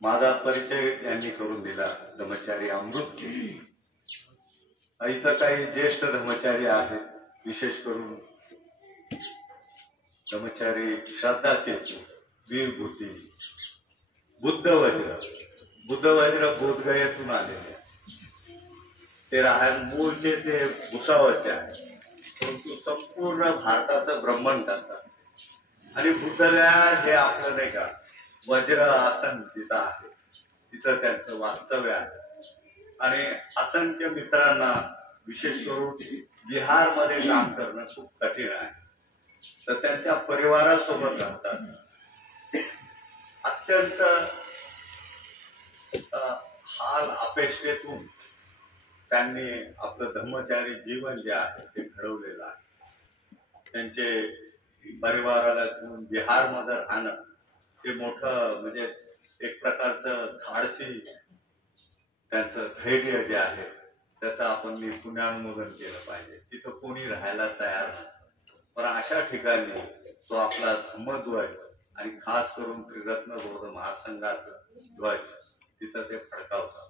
माझा परिचय यांनी करून दिला, धर्मचारी अमृत. इथं काही ज्येष्ठ धर्मचारी आहेत, विशेष करून धर्मचारी श्रद्धा केतू, वीरभूती, बुद्धवज्र बोधगयेतून आलेले. ते मूळचे ते भुसावळचे आहे, परंतु संपूर्ण भारताचं भ्रमण करतात. आणि बुद्धगया हे आपलं नाही का वज्र आसन जिथं आहे तिथं त्यांचं वास्तव्य आहे. आणि असंख्य मित्रांना, विशेष करून बिहारमध्ये काम करणं खूप कठीण आहे, तर त्यांच्या परिवारासोबत राहतात. अत्यंत हाल अपेक्षेतून त्यांनी आपलं धर्मचारी जीवन जे आहे ते घडवलेलं आहे. त्यांचे परिवाराला घेऊन बिहारमध्ये राहणं ते मोठं म्हणजे एक प्रकारचं धाडसी त्यांचं धैर्य जे आहे त्याचं आपण पुण्यानुमोदन केलं पाहिजे. तिथं कोणी राहायला तयार नसतं, पण अशा ठिकाणी तो आपला धम्मध्वज आणि खास करून त्रिरत्न बौद्ध महासंघाचं ध्वज तिथं ते फडकावतात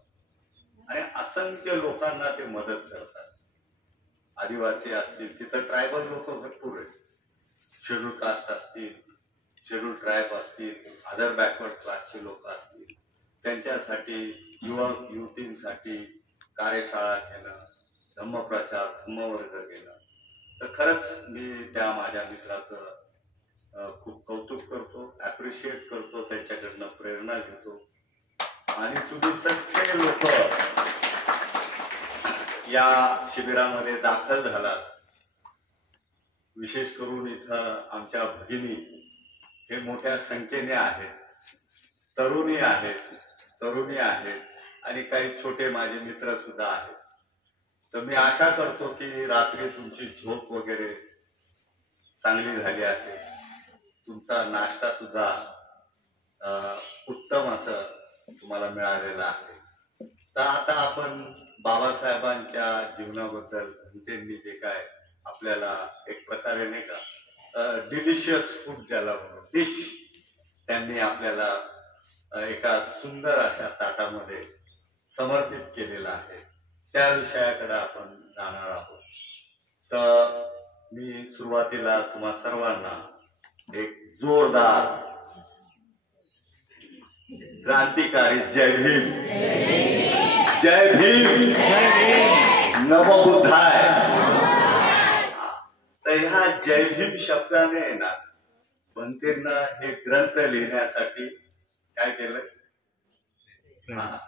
आणि असंख्य लोकांना ते मदत करतात. आदिवासी असतील, तिथं ट्रायबल लोक भरपूर आहेत, शेड्यूल कास्ट असतील, शेड्यूल ट्राईब असतील, अदर बॅकवर्ड क्लासचे लोक असतील, त्यांच्यासाठी युवक युवतींसाठी कार्यशाळा घेणं, धम्मप्रचार, धम्मवर्ग घेणं. तर खरंच मी त्या माझ्या मित्राचं खूप कौतुक करतो, ॲप्रिशिएट करतो, त्यांच्याकडनं प्रेरणा घेतो. आणि तुम्ही सगळे लोक या शिबिरामध्ये दाखल झालात. विशेष करून इथं आमच्या भगिनी हे मोठ्या संख्येने आहेत, तरुणी आहेत आणि काही छोटे माझे मित्र सुद्धा आहेत. तर मी आशा करतो की रात्री तुमची झोप वगैरे चांगली झाली असेल, तुमचा नाश्ता सुद्धा उत्तम असं तुम्हाला मिळालेला आहे. तर आता आपण बाबासाहेबांच्या जीवनाबद्दल त्यांनी जे काय आपल्याला एक प्रकारे नाही का डिलिशियस फूड ज्याला म्हणून डिश त्यांनी आपल्याला एका सुंदर अशा ताटामध्ये समर्पित केलेला आहे, त्या विषयाकडे आपण जाणार आहोत. तर मी सुरुवातीला तुम्हा सर्वांना एक जोरदार क्रांतिकारी जय भीम, जय भीम, नवबुद्धाय. तर ह्या जय भीम शब्दाने ना भंतेंना हे ग्रंथ लिहिण्यासाठी काय केलं,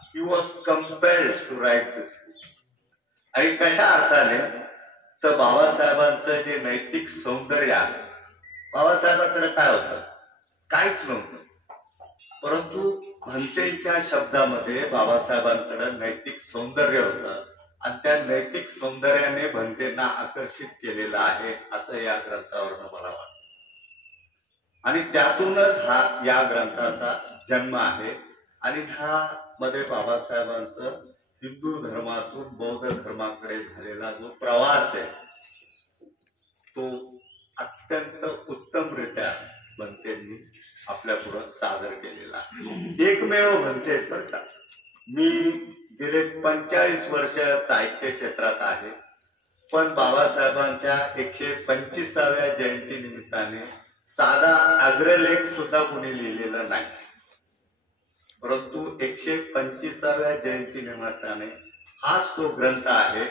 he was compelled to write this. आणि कशा अर्थाने, तर बाबासाहेबांचं जे नैतिक सौंदर्य आहे, बाबासाहेबांकडे काय होतं, काहीच नव्हतं, परंतु भंतेंच्या शब्दामध्ये बाबासाहेबांकडे नैतिक सौंदर्य होतं आणि त्या नैतिक सौंदर्याने भंतेंना आकर्षित केलेलं आहे असं या ग्रंथावरनं मला वाटतं. आणि त्यातूनच या ग्रंथाचा जन्म आहे. आणि ह्या मध्ये बाबासाहेबांचं हिंदू धर्मातून बौद्ध धर्माकडे झालेला जो प्रवास आहे तो अत्यंत उत्तमरित्या भंतेंनी आपल्या पुढे सादर केलेला आहे. एकमेव भंते बरं का. मी गेले 45 वर्ष साहित्य क्षेत्रात आहे, पण बाबासाहेबांच्या 125व्या जयंती निमित्ताने साधा अग्रलेख सुद्धा कोणी लिहिलेला नाही, परंतु 125व्या जयंती निमित्ताने हाच तो ग्रंथ आहे,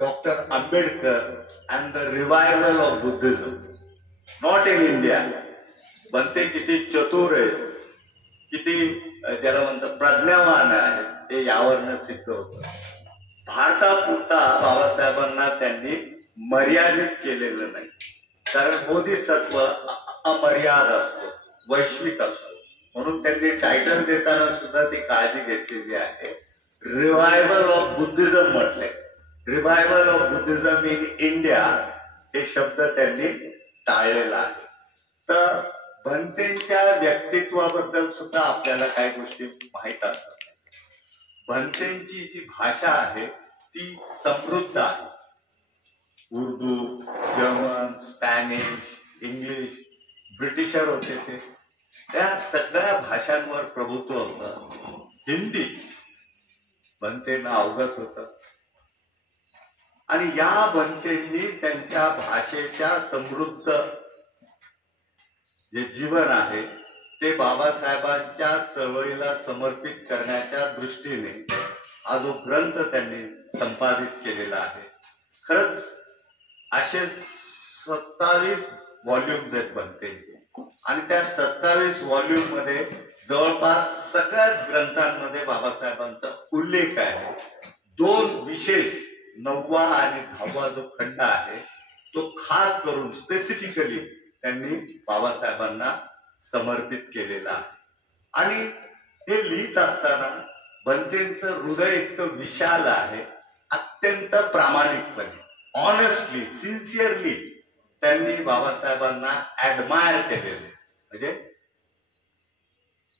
doctor Ambedkar and the revival of Buddhism not in India. Bhante किती चतुर आहे, किती ज्याला म्हणतात प्रज्ञावान आहे, ते यावरनं सिद्ध होतं. भारतापुरता बाबासाहेबांना त्यांनी मर्यादित केलेलं नाही, कारण बोधिसत्व अमर्याद असतो, वैश्विक असतो, म्हणून त्यांनी टायटल देताना सुद्धा ती काळजी घेतलेली आहे. रिवायवल ऑफ बुद्धिझम म्हटले, revival of Buddhism in India हे शब्द त्यांनी टाळलेला आहे. तर भंतेंच्या व्यक्तित्वाबद्दल सुद्धा आपल्याला काही गोष्टी माहीत असतात. भंतेंची जी भाषा आहे ती समृद्ध आहे. Urdu, German, Spanish, English, britisher होते ते, त्या सगळ्या भाषांवर प्रभुत्व होतं. हिंदी बनतेंना अवगत होत आणि या बनतेंनी त्यांच्या भाषेच्या समृद्ध जे जीवन आहे ते बाबासाहेबांच्या चळवळीला समर्पित करण्याच्या दृष्टीने हा जो ग्रंथ त्यांनी संपादित केलेला आहे. खरंच असे 27 व्हॉल्यूम्स आहेत बनतेंचे आणि त्या 27 व्हॉल्यूम मध्ये जवळपास सगळ्याच ग्रंथांमध्ये बाबासाहेबांचा उल्लेख आहे. 2 विशेष 9वा आणि 10वा जो खंड आहे तो खास करून स्पेसिफिकली त्यांनी बाबासाहेबांना समर्पित केलेला आहे. आणि हे लिहित असताना बनतेंचं हृदय इतकं विशाल आहे. अत्यंत प्रामाणिकपणे ऑनेस्टली सिन्सिअरली त्यांनी बाबासाहेबांना ऍडमायर केलेले, म्हणजे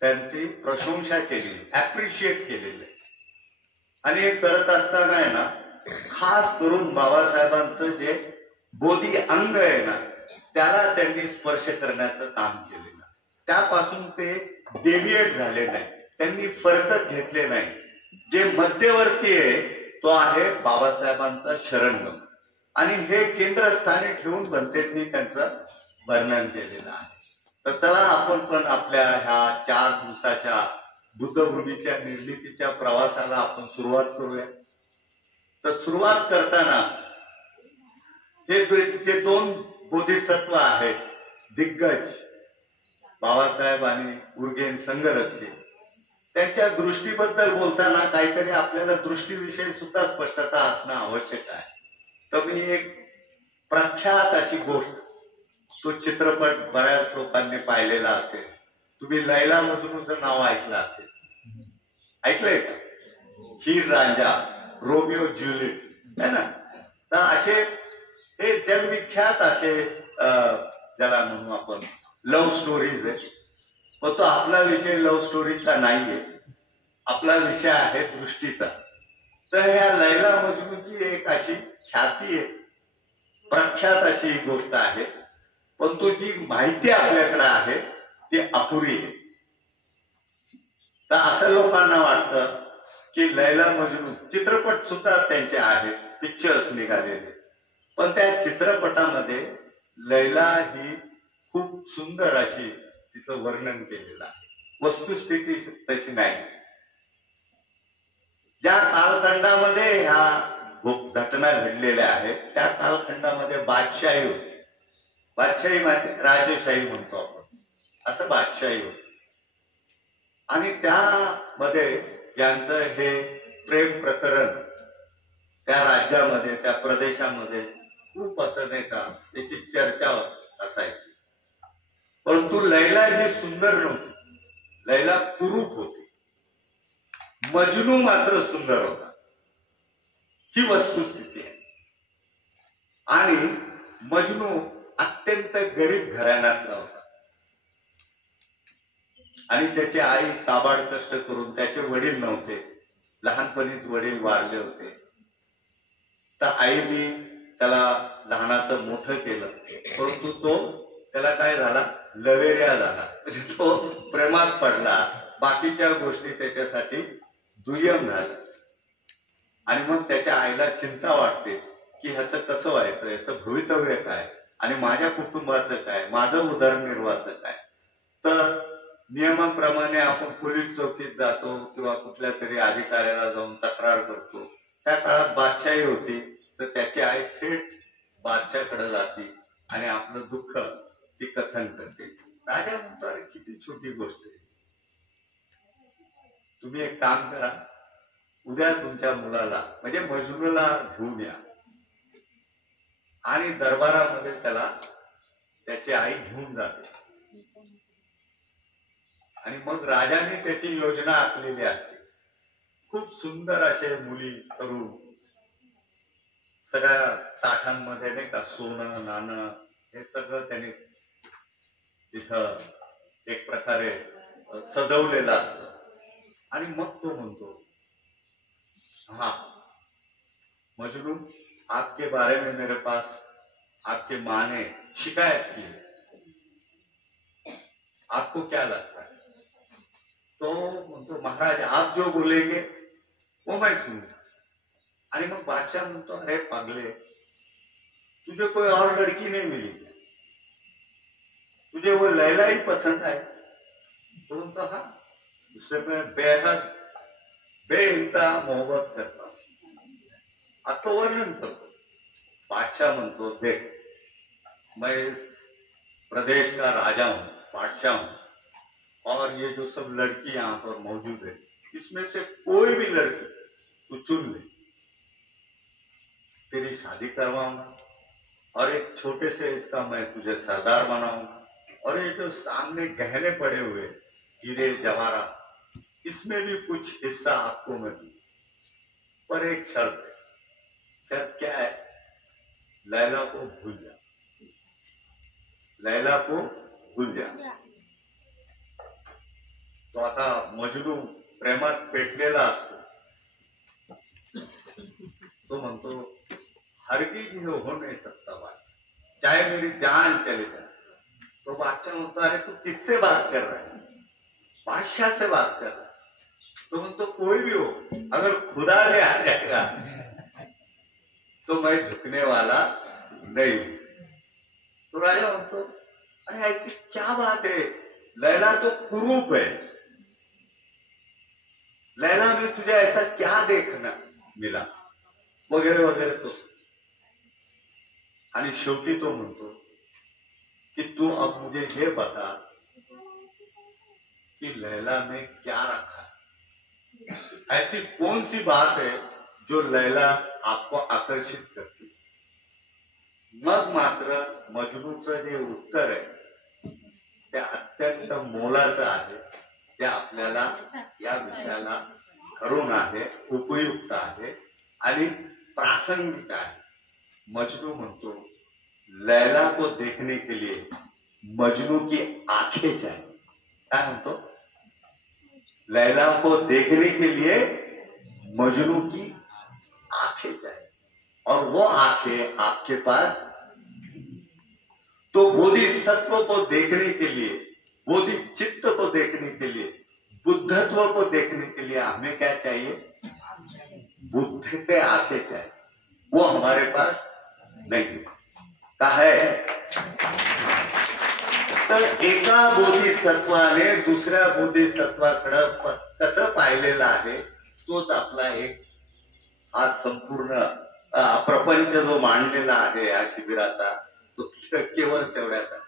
त्यांची प्रशंसा केली, ऍप्रिशिएट केलेली. आणि हे करत असताना आहे ना खास करून बाबासाहेबांचं जे बोधी अंग आहे ना त्याला त्यांनी स्पर्श करण्याचं काम केलेलं. त्यापासून ते डेव्हिएट झाले नाही, त्यांनी फरकत घेतले नाही. जे मध्यवर्ती आहे तो आहे बाबासाहेबांचा शरणगम आणि हे केंद्रस्थानी ठेवून बनतेंनी त्यांचं वर्णन केलेलं आहे. तर चला आपण पण आपल्या ह्या 4 दिवसाच्या बुद्धभूमीच्या निर्मितीच्या प्रवासाला आपण सुरुवात करूया. तर सुरुवात करताना हे जे 2 बोधिसत्व आहेत दिग्गज बाबासाहेब आणि उर्गेन संघरथचे, त्यांच्या दृष्टीबद्दल बोलताना काहीतरी आपल्याला दृष्टीविषयी सुद्धा स्पष्टता असणं आवश्यक आहे. तर मी एक प्रख्यात अशी गोष्ट, तो चित्रपट बऱ्याच लोकांनी पाहिलेला असेल, तुम्ही लैला मजनूचं नाव ऐकलं असेल, ऐकलंय का? हीर रांझा, रोमिओ ज्युलियट है ना. तर असे हे जगविख्यात असे ज्याला म्हणू आपण लव्ह स्टोरीज आहे. पण तो आपला विषय लव्ह स्टोरीचा नाहीये, आपला विषय आहे दृष्टीचा. तर ह्या लैला मजनूची एक अशी ख्याती आहे, प्रख्यात अशी ही गोष्ट आहे. परंतु जी माहिती आपल्याकडे आहे ती अपुरी आहे. तर असं लोकांना वाटतं की लैला मजनू चित्रपट सुद्धा त्यांचे आहेत, पिक्चर्स निघालेले, पण त्या चित्रपटामध्ये लैला ही खूप सुंदर अशी तिचं वर्णन केलेलं आहे. वस्तुस्थिती तशी नाही. ज्या कालखंडामध्ये ह्या घटना घडलेल्या आहेत त्या कालखंडामध्ये बादशाही होती. बादशाही माहिती, राजेशाही म्हणतो आपण, असं बादशाही होती. आणि त्यामध्ये ज्यांचं हे प्रेम प्रकरण त्या राज्यामध्ये त्या प्रदेशामध्ये खूप असं नाही का त्याची चर्चा असायची. परंतु लैला ही सुंदर नव्हती, लैला कुरूप होती. मजनू मात्र सुंदर होता, ही वस्तुस्थिती आहे. आणि मजनू अत्यंत गरीब घराण्यातला होता आणि त्याची आई काबाड कष्ट करून, त्याचे वडील नव्हते, लहानपणीच वडील वारले होते. तर आईने त्याला लहानाचं मोठं केलं, परंतु तो त्याला काय झाला, लवेऱ्या झाला, म्हणजे तो प्रेमात पडला, बाकीच्या गोष्टी त्याच्यासाठी दुय्यम झाल्या. आणि मग त्याच्या आईला चिंता वाटते की ह्याचं कसं व्हायचं, ह्याचं भवितव्य काय आणि माझ्या कुटुंबाचं काय, माझं उदरनिर्वाहाचं काय. तर नियमाप्रमाणे आपण पोलीस चौकीत जातो किंवा कुठल्या तरी अधिकाऱ्याला जाऊन तक्रार करतो. त्या काळात बादशाही होती, तर त्याची आई थेट बादशाकडे जाते आणि आपलं दुःख ती कथन करते. राजा म्हणतो, अरे किती छोटी गोष्ट आहे, तुम्ही एक काम करा, उद्या तुमच्या मुलाला म्हणजे मजनूला घेऊन या आणि दरबारामध्ये त्याला त्याची आई घेऊन जाते. आणि मग राजाने त्याची योजना आखलेली असते. खूप सुंदर असे मुली तरुण सगळ्या ताटांमध्ये नाही का सोनं नाणं हे सगळं त्याने तिथं एक प्रकारे सजवलेलं असतं. आणि मग तो म्हणतो, हाँ मजनू, आपके बारे में मेरे पास आपके माँ ने शिकायत की है आपको क्या लगता है? तो म्हणतो महाराज आप जो बोलेंगे वो मैं सुनूंगा. आणि मग बादशाह म्हणतो अरे पागले, तुझे कोई और लड़की नहीं मिली, तुझे वो लैला ही पसंद है? तो उनका हाँ, उससे मैं बेहद बेइंतहा मोहब्बत करता हूं. आता वर्णन करतो. बादशाह म्हणतो देख, मैं इस प्रदेश का राजा हूं, बादशाह हूं, और ये जो सब लड़की यहाँ पर मौजूद है, इसमें से कोई भी लड़की तू चुन ले, तेरी शादी करवाऊंगा और एक छोटे से इसका मैं तुझे सरदार बनाऊंगा. और ये जो सामने गहने पड़े हुए हीरे जवाहरात, इसमें भी कुछ हिस्सा आपको मैं दूं, पर एक शर्त है. शर्त क्या है? लैला को भूल जा, लैला को भूल जा. तो आता मजनू प्रेमात पेटलेला असतो. तो म्हणतो हरगिज ये हो नहीं सकता बादशाह, चाहे मेरी जान चले जाए. तो बादशाह म्हणतो अरे तू किससे बात कर रहा है? बादशाह से बात कर रहा है. तो म्हणतो कोई भी हो, अगर खुदा ले आ जाएगा तो मैं झुकने वाला नहीं. तो राजा म्हणतो अरे ऐसी क्या बात है, लैला तो कुरूप है, लैला में तुझे ऐसा क्या देखना मिला, वगैरे वगैरे. तो आणि शेवटी तो म्हणतो कि तू अब मुझे ये बता कि लैला में क्या रखा है, ऐसी कौन सी बात है जो लैला आपको आकर्षित करती. मग मात्र मजनूचं जे उत्तर आहे ते अत्यंत मोलाचं आहे. ते आपल्याला या विषयाला धरून आहे, उपयुक्त आहे आणि प्रासंगिक आहे. मजनू म्हणतो लैला को देखने के लिए मजनू की आंखें चाहिए. क्या म्हणतो? लैला को देखने के लिए मजनू की आंखें चाहिए, और वो आंखें आपके पास. तो बोधिसत्व को देखने के लिए, बोधि चित्त को देखने के लिए, बुद्धत्व को देखने के लिए हमें क्या चाहिए? बुद्ध के आंखें चाहिए. वो हमारे पास नहीं. का है? तर एका बोधिसत्वाने दुसऱ्या बोधिसत्वाकडे कसं पाहिलेलं आहे, तोच आपला एक हा संपूर्ण प्रपंच जो मांडलेला आहे या शिबिराचा, तो केवळ तेवढ्याचा.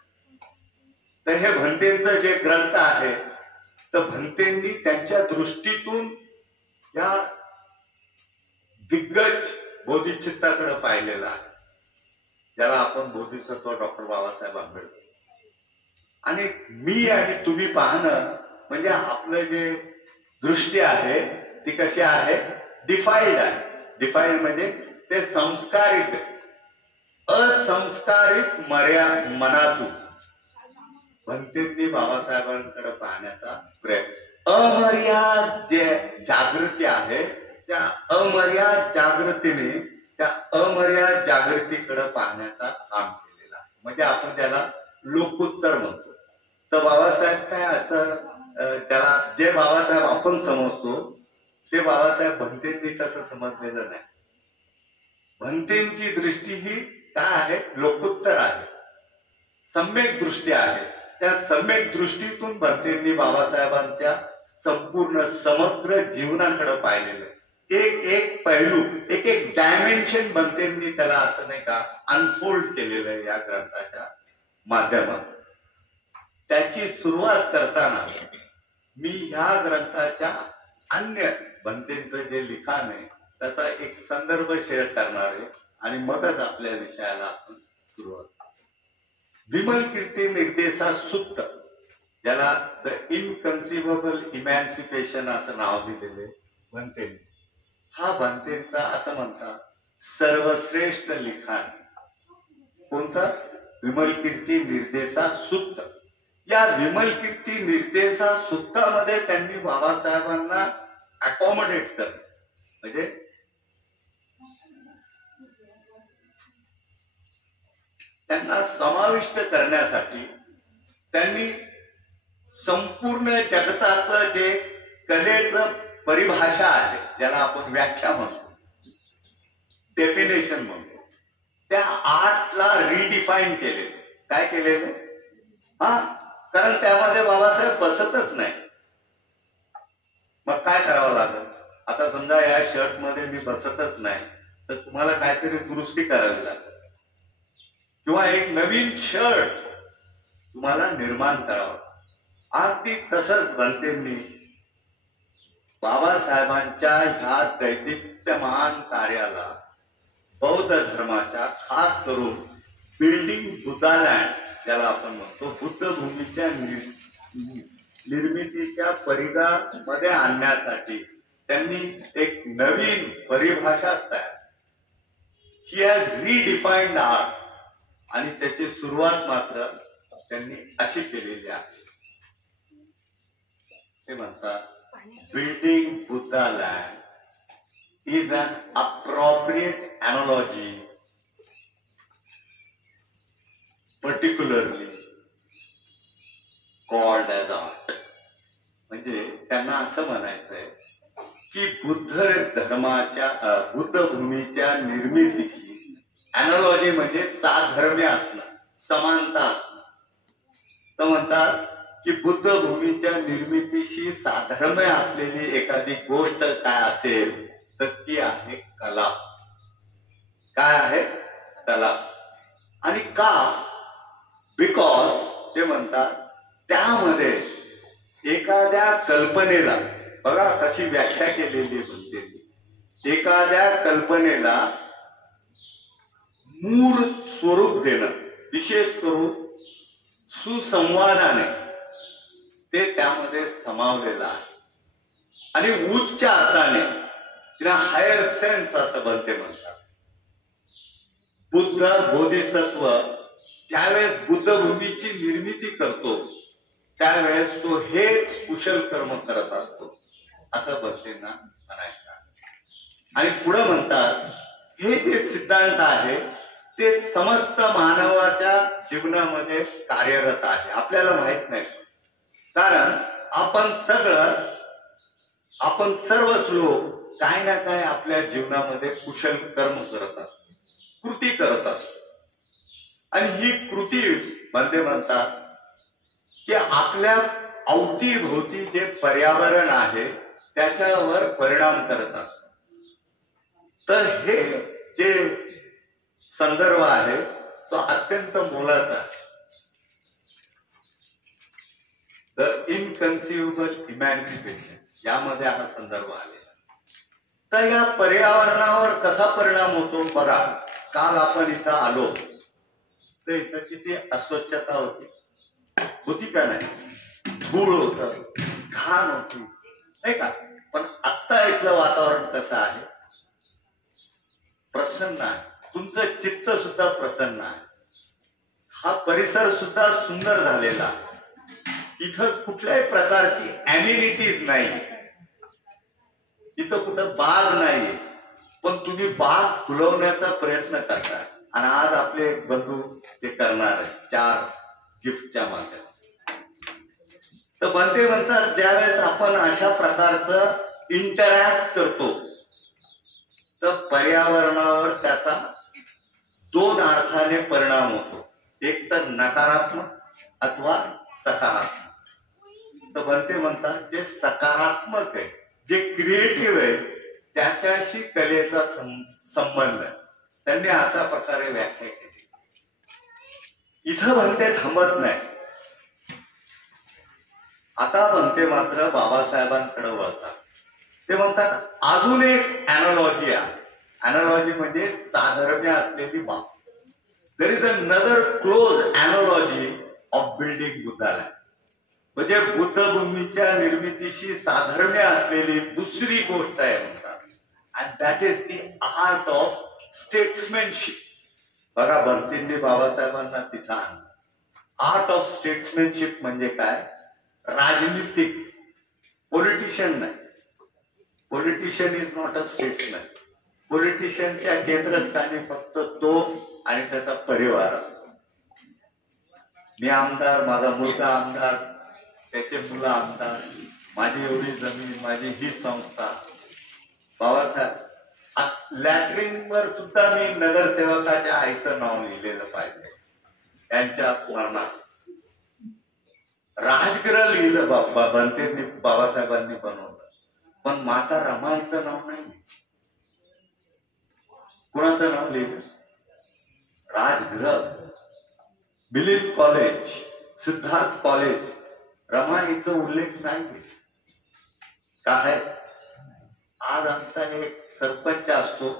तर हे भंतेंचं जे ग्रंथ आहे, तर भंतेंनी त्यांच्या दृष्टीतून या दिग्गज बोधिचित्ताकडे पाहिलेलं आहे, ज्याला आपण बोधिसत्व डॉक्टर बाबासाहेब आंबेडकर. आणि मी आणि तुम्ही पाहणं म्हणजे आपलं जे दृष्टी आहे ती कशी आहे? डिफाईल्ड आहे. डिफाईल्ड म्हणजे ते संस्कारित, असंस्कारित मनातून भंतेंनी बाबासाहेबांकडे पाहण्याचा प्रयत्न. अमर्याद जे जागृती आहे, त्या अमर्याद जागृतीने त्या अमर्याद जागृतीकडे पाहण्याचा काम केलेला आहे. म्हणजे आपण त्याला लोकोत्तर म्हणतो. तर बाबासाहेब काय असं, त्याला जे बाबासाहेब आपण समजतो ते बाबासाहेब भंतेंनी तसं समजलेलं नाही. भंतेंची दृष्टी ही काय आहे? लोकोत्तर आहे, सम्यक दृष्टी आहे. त्या सम्यक दृष्टीतून भंतेंनी बाबासाहेबांच्या संपूर्ण समग्र जीवनाकडे पाहिलेलं. एक एक पैलू, एक एक डायमेन्शन भंतेंनी त्याला असं नाही का अनफोल्ड केलेलं आहे या ग्रंथाच्या माध्यमातून. त्याची सुरुवात करताना मी ह्या ग्रंथाच्या अन्य भंतेंचं जे लिखाण आहे त्याचा एक संदर्भ शेअर करणार आहे आणि मगच आपल्या विषयाला आपण सुरुवात. विमल कीर्ती निर्देशा सुत्त, ज्याला द इनकन्सिव्हेबल इमॅन्सिपेशन असं नाव दिलेले भंतेंनी. हा भंतेंचा असं म्हणतात सर्वश्रेष्ठ लिखाण. कोणता? विमल कीर्ती निर्देशा सुत्त. या विमल कीर्ती निर्देशा सुत्तामध्ये त्यांनी बाबासाहेबांना अकॉमोडेट करणे, म्हणजे त्यांना समाविष्ट करण्यासाठी त्यांनी संपूर्ण जगताचं जे कलेचं परिभाषा आहे, ज्याला आपण व्याख्या म्हणतो, डेफिनेशन म्हणतो, त्या आर्टला रिडिफाईन केलेले. काय केलेले? कारण त्यामध्ये बाबासाहेब बसतच नाही. मग काय करावं लागेल? आता समजा या शर्ट मध्ये मी बसतच नाही, तर तुम्हाला काहीतरी दुरुस्ती करावी लागेल किंवा एक नवीन शर्ट तुम्हाला निर्माण करावं. अगदी तसंच बनतेंनी बाबासाहेबांच्या ह्या दैदिप्यमान कार्याला बौद्ध धर्माच्या, खास करून बिल्डिंग बुद्धालँड ज्याला आपण म्हणतो, बुद्ध भूमीच्या निर्मितीच्या परिघामध्ये आणण्यासाठी त्यांनी एक नवीन परिभाषाच तयार. He has redefined art. आणि त्याची सुरुवात मात्र त्यांनी अशी केलेली आहे. ते म्हणतात, building बुद्धालँड is an appropriate analogy, particularly called as art. म्हणजे त्यांना असं म्हणायचंय की बुद्ध धर्माच्या, बुद्ध भूमीच्या निर्मितीची अॅनॉलॉजी म्हणजे साधर्म्य असणं, समानता असणं. तर म्हणतात की बुद्ध भूमीच्या निर्मितीशी साधर्म्य असलेली एखादी गोष्ट काय असेल तर ती आहे कला. काय आहे? कला. आणि का? बिकॉज ते म्हणतात त्यामध्ये एखाद्या कल्पनेला, बघा कशी व्याख्या केलेली म्हणते, एखाद्या कल्पनेला मूळ स्वरूप देणं, विशेष करून सुसंवादाने ते त्यामध्ये समावलेलं आहे. आणि उच्च अर्थाने, तिला हायर सेन्स असं बनते म्हणतात. बुद्ध बोधिसत्व ज्यावेळेस बुद्धभूमीची निर्मिती करतो त्यावेळेस तो हेच कुशल कर्म करत असतो असं बनतेंना म्हणायचं. आणि पुढे म्हणतात, हे जे सिद्धांत आहे ते समस्त मानवाच्या जीवनामध्ये कार्यरत आहे. आपल्याला माहित नाही, कारण आपण सर्वच लोक काय ना काय आपल्या जीवनामध्ये कुशल कर्म करत असतो, कृती करत असतो. आणि ही कृती मध्ये म्हणतात की आपल्या अवतीभोवती जे पर्यावरण आहे त्याच्यावर परिणाम करत असतो. तर हे जे संदर्भ आहे तो अत्यंत मोलाचा आहे. द इनकन्सिव्हेबल इमॅन्सिपेशन यामध्ये हा संदर्भ आलेला. तर या पर्यावरणावर कसा परिणाम होतो बघा. काल आपण इथं आलो तर इथं किती अस्वच्छता होती का नाही? धूळ होत, घाण होती, नाही का? पण आत्ता इथलं वातावरण कसं आहे? प्रसन्न आहे. तुमचं चित्त सुद्धा प्रसन्न आहे. हा परिसर सुद्धा सुंदर झालेला आहे. इथं कुठल्याही प्रकारची अॅम्युनिटीज नाही, इथं कुठं बाग नाही, पण तुम्ही बाग फुलवण्याचा प्रयत्न करता. आणि आज आपले बंधू ते करणार आहे 4 गिफ्टच्या माध्यमातून. तर बनते म्हणतात ज्यावेळेस आपण अशा प्रकारचं इंटरॅक्ट करतो तर पर्यावरणावर त्याचा 2 अर्थाने परिणाम होतो, एक तर नकारात्मक अथवा सकारात्मक. तर बनते म्हणतात जे सकारात्मक आहे, जे क्रिएटिव्ह आहे, त्याच्याशी कलेचा संबंध आहे. त्यांनी अशा प्रकारे व्याख्या केली. इथं बनते थांबत नाही. आता बनते मात्र बाबासाहेबांकडे वळतात. ते म्हणतात अजून एक अॅनॉलॉजी आहे. अॅनॉलॉजी म्हणजे साधर्म्य असलेली बाब. There is another close analogy of building Buddhaland. म्हणजे बुद्धभूमीच्या निर्मितीशी साधर्म्य असलेली दुसरी गोष्ट आहे म्हणतात. And that is the art of statesmanship. बघा बनतेंनी बाबासाहेबांना तिथं आणलं. आर्ट ऑफ स्टेट्समॅनशिप म्हणजे काय? राजनीतिक, पॉलिटिशियन नाही. Politician is not a statesman. पॉलिटिशियनच्या केंद्रस्थानी फक्त तो आणि त्याचा परिवार असतो. मी आमदार, माझा मुलगा आमदार, त्याचे मुलं आमदार, माझी एवढी जमीन, माझी ही संस्था. बाबासाहेब लॅट्रिनवर सुद्धा मी नगरसेवकाच्या आईचं नाव लिहिलेलं पाहिजे त्यांच्या स्मरणात. राजगृह लिहिलं बनतेंनी, बाबासाहेबांनी बनवलं, पण माता रमाईचं नाव नाही. कुणाचं नाव लिहिलं? राजगृह, मिलिंद कॉलेज, सिद्धार्थ कॉलेज, रमाईचा उल्लेख नाही. काय आज आमचा एक सरपंच असतो,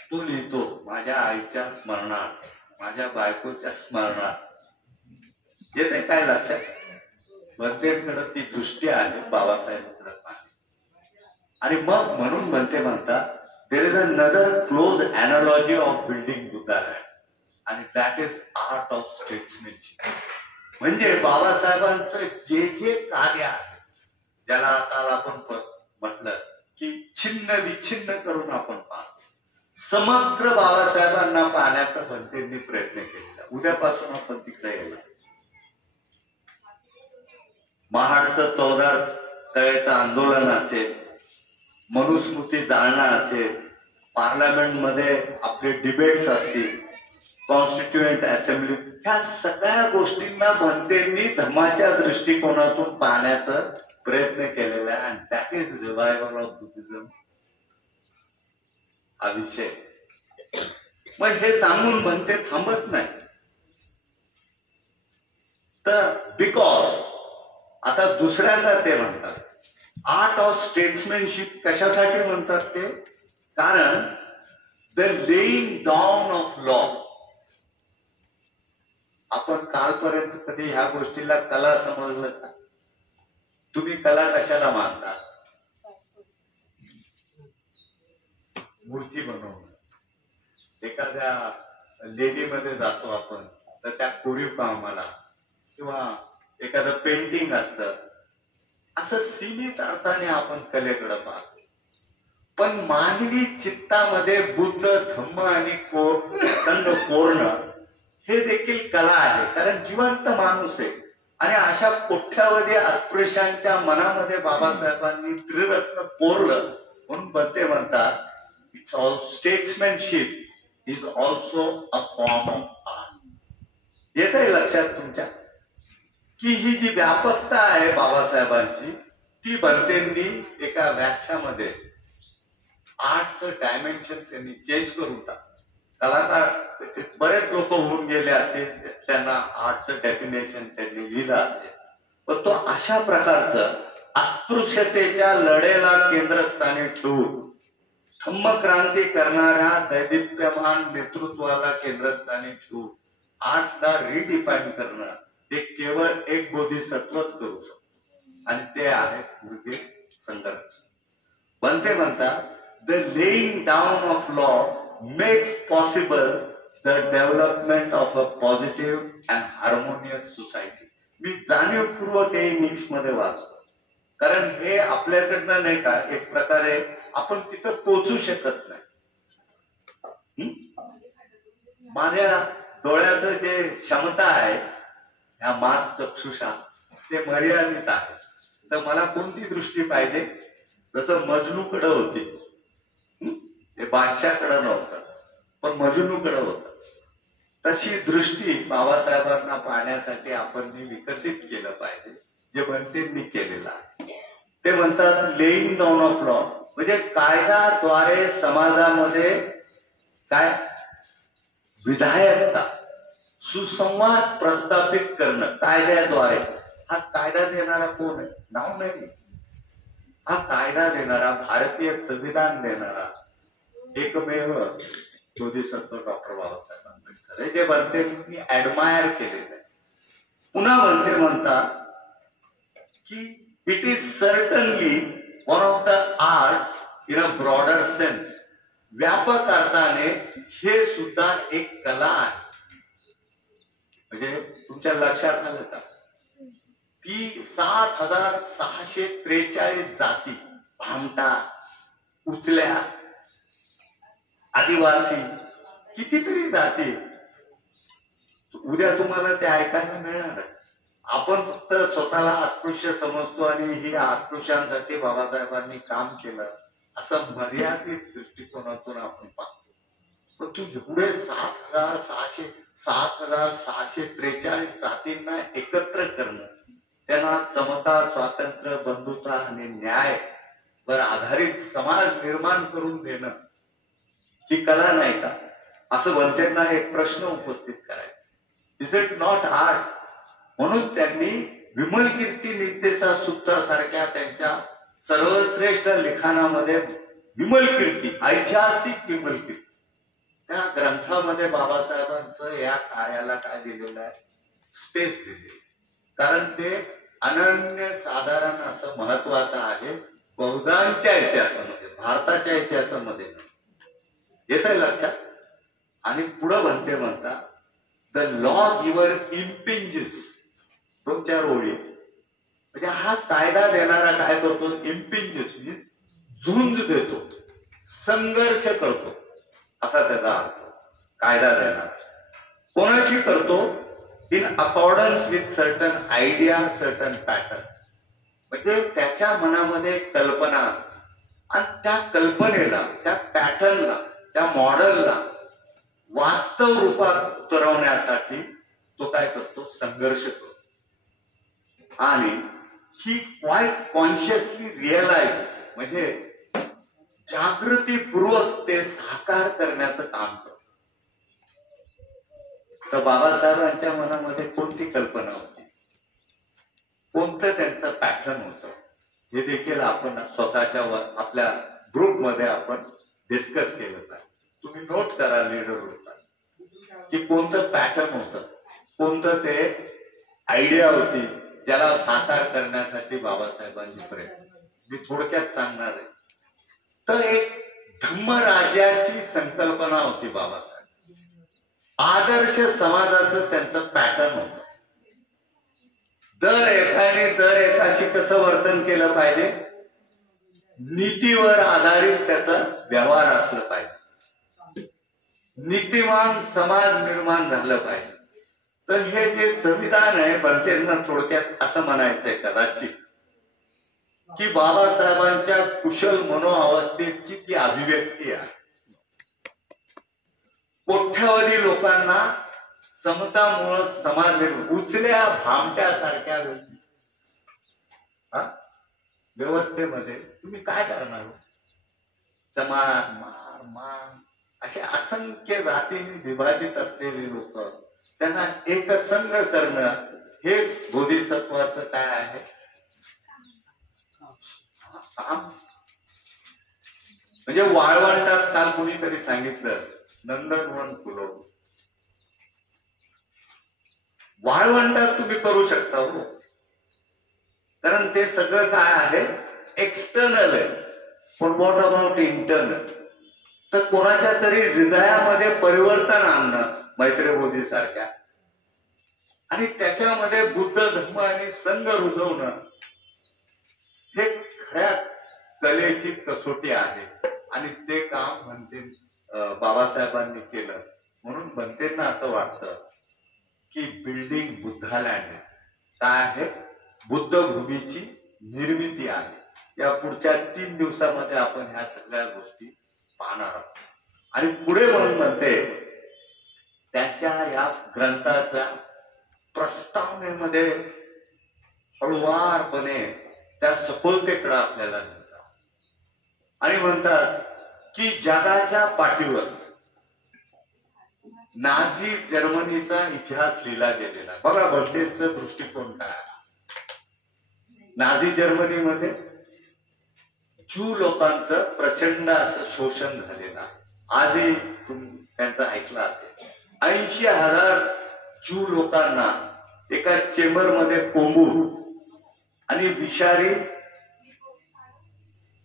तो लिहितो माझ्या आईच्या स्मरणात, माझ्या बायकोच्या स्मरणात. येते काय लक्षात? बनतेकडे ती दृष्टी आहे, बाबासाहेबांकडे नाही. आणि मग म्हणून बनते म्हणतात there is another close analogy of building Buddhaland and that is art of statesmanship. म्हणजे बाबासाहेबांचं जे जे कार्य आहे, ज्याला आता आपण म्हटलं की छिन्न विच्छिन्न करून आपण पाहतो, समग्र बाबासाहेबांना पाहण्याचा बनतेंनी प्रयत्न केलेला. उद्यापासून आपण तिकडे येणार. महाडचं 14 तळेचं आंदोलन असेल, मनुस्मृती जाळणं असेल, पार्लमेंटमध्ये आपले डिबेट्स असतील, कॉन्स्टिट्युएंट असेंब्ली, ह्या सगळ्या गोष्टींना बनतेंनी धर्माच्या दृष्टिकोनातून पाहण्याचा प्रयत्न केलेला आहे. And that is revival of Buddhism हा विषय. मग हे सांगून बनते थांबत नाही. तर बिकॉज आता दुसऱ्यांदा ते म्हणतात आर्ट ऑफ स्टेट्समॅनशिप. कशासाठी म्हणतात ते? कारण the laying down of law. आपण कालपर्यंत कधी ह्या गोष्टीला कला समजलं का? तुम्ही कला कशाला मानता? मूर्ती बनवणं. एखाद्या लेडीमध्ये जातो आपण तर त्या कोरीव कामाला किंवा एखादं पेंटिंग असतं, असं सीमित अर्थाने आपण कलेकडे पाहतो. पण मानवी चित्तामध्ये बुद्ध, धम्म आणि संघ कोरणं हे देखील कला आहे. कारण जिवंत माणूस आहे. आणि अशा कोट्यावधी अस्पृश्यांच्या मनामध्ये बाबासाहेबांनी त्रिरत्न कोरलं. म्हणून बनते म्हणतात it's all statesmanship is also a form of art. येत आहे लक्षात तुमच्या की ही जी व्यापकता आहे बाबासाहेबांची, ती बनतेंनी एका व्याख्यामध्ये आर्टचं डायमेन्शन त्यांनी चेंज करून टाकलं. कलाकार बरेच लोक होऊन गेले असतील, त्यांना आर्टचं डेफिनेशन त्यांनी लिहिलं असेल, पण तो अशा प्रकारचं अस्पृश्यतेच्या लढेला केंद्रस्थानी ठेवून धम्मक्रांती करणाऱ्या दैदिप्यमान नेतृत्वाला केंद्रस्थानी ठेवून आर्टला रिडिफाईन करणं ते केवळ एक बोधिसत्वच करू शकतो. आणि ते आहे मुर्गे संघर्ष. बनते म्हणतात the laying down of law makes possible the development of a positive and harmonious society. मी जाणीवपूर्वक हे इंग्लिश मध्ये वाचतो, कारण हे आपल्याकडनं नाही का एक प्रकारे आपण तिथं पोचू शकत नाही. माझ्या डोळ्याचं जे क्षमता आहे ह्या मास चक्षुषा ते मर्यादित आहे. तर मला कोणती दृष्टी पाहिजे? जसं मजनूकडे होती, ते बादशाहकडे नव्हतं पण मजनूकडे होतं, तशी दृष्टी बाबासाहेबांना पाहण्यासाठी आपण विकसित केलं पाहिजे, जे बनतेंनी केलेलं आहे. ते म्हणतात लेईंग डाऊन ऑफ लॉ म्हणजे कायद्याद्वारे समाजामध्ये काय विधायकता, सुसंवाद प्रस्थापित करणं कायद्याद्वारे. हा कायदा देणारा कोण आहे? नाव नाही. हा कायदा देणारा, भारतीय संविधान देणारा एकमेव बोधिसत्व डॉक्टर बाबासाहेब आंबेडकर आहे, जे बनतेंनी ऍडमायर केलेलं आहे. पुन्हा बनते म्हणतात की it is certainly one of the art in a broader sense. व्यापक अर्थाने हे सुद्धा एक कला आहे. म्हणजे तुमच्या लक्षात आलं का की 7,643 जाती, भामटा, उचल्या, आदिवासी, कितीतरी जाती, उद्या तुम्हाला ते ऐकायला मिळणार आहे. आपण फक्त स्वतःला अस्पृश्य समजतो आणि ही अस्पृश्यांसाठी बाबासाहेबांनी काम केलं असं मर्यादित दृष्टिकोनातून आपण पाहतो. पण तू एवढे 7,643 जातींना एकत्र करणं, त्यांना समता, स्वातंत्र्य, बंधुता आणि न्याय वर आधारित समाज निर्माण करून देणं ही कला नाही का, असं बनतेंना एक प्रश्न उपस्थित करायचा. Is it not hard? म्हणून त्यांनी विमलकीर्ती नित्तेसा सूत्र सारख्या त्यांच्या सर्वश्रेष्ठ लिखाणामध्ये विमलकीर्ती, ऐतिहासिक विमलकीर्ती, त्या ग्रंथामध्ये बाबासाहेबांचं या कार्याला काय दिलेलं आहे, स्पेस दिली. कारण ते अनन्य साधारण असं महत्वाचं आहे बौद्धांच्या इतिहासामध्ये, भारताच्या इतिहासामध्ये. येत आहे लक्षात? आणि पुढं म्हणता द लॉ गिव्हर इम्पिंजेस, 2-4 ओळी. म्हणजे हा कायदा देणारा काय करतो, इम्पिंजेस म्हणजे झुंज देतो, संघर्ष करतो, असा त्याचा अर्थ. कायदा देणार कोणाशी करतो, in accordance with certain idea, certain pattern. म्हणजे त्याच्या मनामध्ये कल्पना असते आणि त्या कल्पनेला, त्या पॅटर्नला, त्या मॉडेलला वास्तव रूपात उतरवण्यासाठी तो काय करतो, संघर्ष करतो. आणि ही क्वाईट कॉन्शियसली रिअलाइज, म्हणजे जागृतीपूर्वक ते साकार करण्याचं काम करतो. तर बाबासाहेबांच्या मनामध्ये कोणती कल्पना होती, कोणतं त्यांचं पॅटर्न होतं, हे देखील आपण स्वतःच्या आपल्या ग्रुपमध्ये आपण डिस्कस केलं पाहिजे. तुम्ही नोट करा लीडर होता की कोणतं पॅटर्न होतं, कोणतं ते आयडिया होती ज्याला साकार करण्यासाठी बाबासाहेबांची प्रयत्न. मी थोडक्यात सांगणार आहे. तर एक धम्मराज्याची संकल्पना होती बाबासाहेब. आदर्श समाजाचं त्यांचं पॅटर्न होतं. दर एकाशी कसं वर्तन केलं पाहिजे, नीतीवर आधारित त्याचा व्यवहार असलं पाहिजे, नीतिमान समाज निर्माण झालं पाहिजे. तर हे जे संविधान आहे, बनतेंना थोडक्यात असं म्हणायचंय कदाचित की बाबासाहेबांच्या कुशल मनोअवस्थेची ती अभिव्यक्ती आहे. कोट्यावधी लोकांना समतामुळे समाज उचल्या भामट्यासारख्या व्यवस्थेमध्ये तुम्ही काय करणार हो? चमान, मार, मान असे असंख्य जातींनी विभाजित असलेले लोक, त्यांना एकसंघ करणं हेच बोधिसत्वाचं काय आहे, म्हणजे वाळवंटात काल कुणीतरी सांगितलं नंदनवन फुलव. वाळवंटात तुम्ही करू शकता हो, कारण ते सगळं काय आहे, एक्सटर्नल आहे. पण व्हॉट अबाउट इंटरनल? तर कोणाच्या तरी हृदयामध्ये परिवर्तन आणणं, मैत्रेय सारख्या, आणि त्याच्यामध्ये बुद्ध धर्म आणि संघ रुजवणं, हे खऱ्या कलेची कसोटी आहे. आणि ते काम म्हणते बाबासाहेबांनी केलं. म्हणून बनतेंना असं वाटतं की बिल्डिंग बुद्धालँड काय आहे, बुद्धभूमीची निर्मिती आहे. या पुढच्या 3 दिवसामध्ये आपण ह्या सगळ्या गोष्टी पाहणार आहोत. आणि पुढे म्हणून म्हणते त्यांच्या या ग्रंथाच्या प्रस्तावनेमध्ये हळुवारपणे त्या सखोलतेकडे आपल्याला नेतात आणि म्हणतात की जगाच्या पाठीवर नाझी जर्मनीचा इतिहास लिहिला गेलेला. बघा बनतेंचं दृष्टिकोन काय. नाझी जर्मनीमध्ये ज्यू लोकांचं प्रचंड असं शोषण झालेलं आहे. आजही तुम्ही त्यांचं ऐकलं असेल. 80,000 ज्यू लोकांना एका चेंबर मध्ये कोंबून आणि विषारी,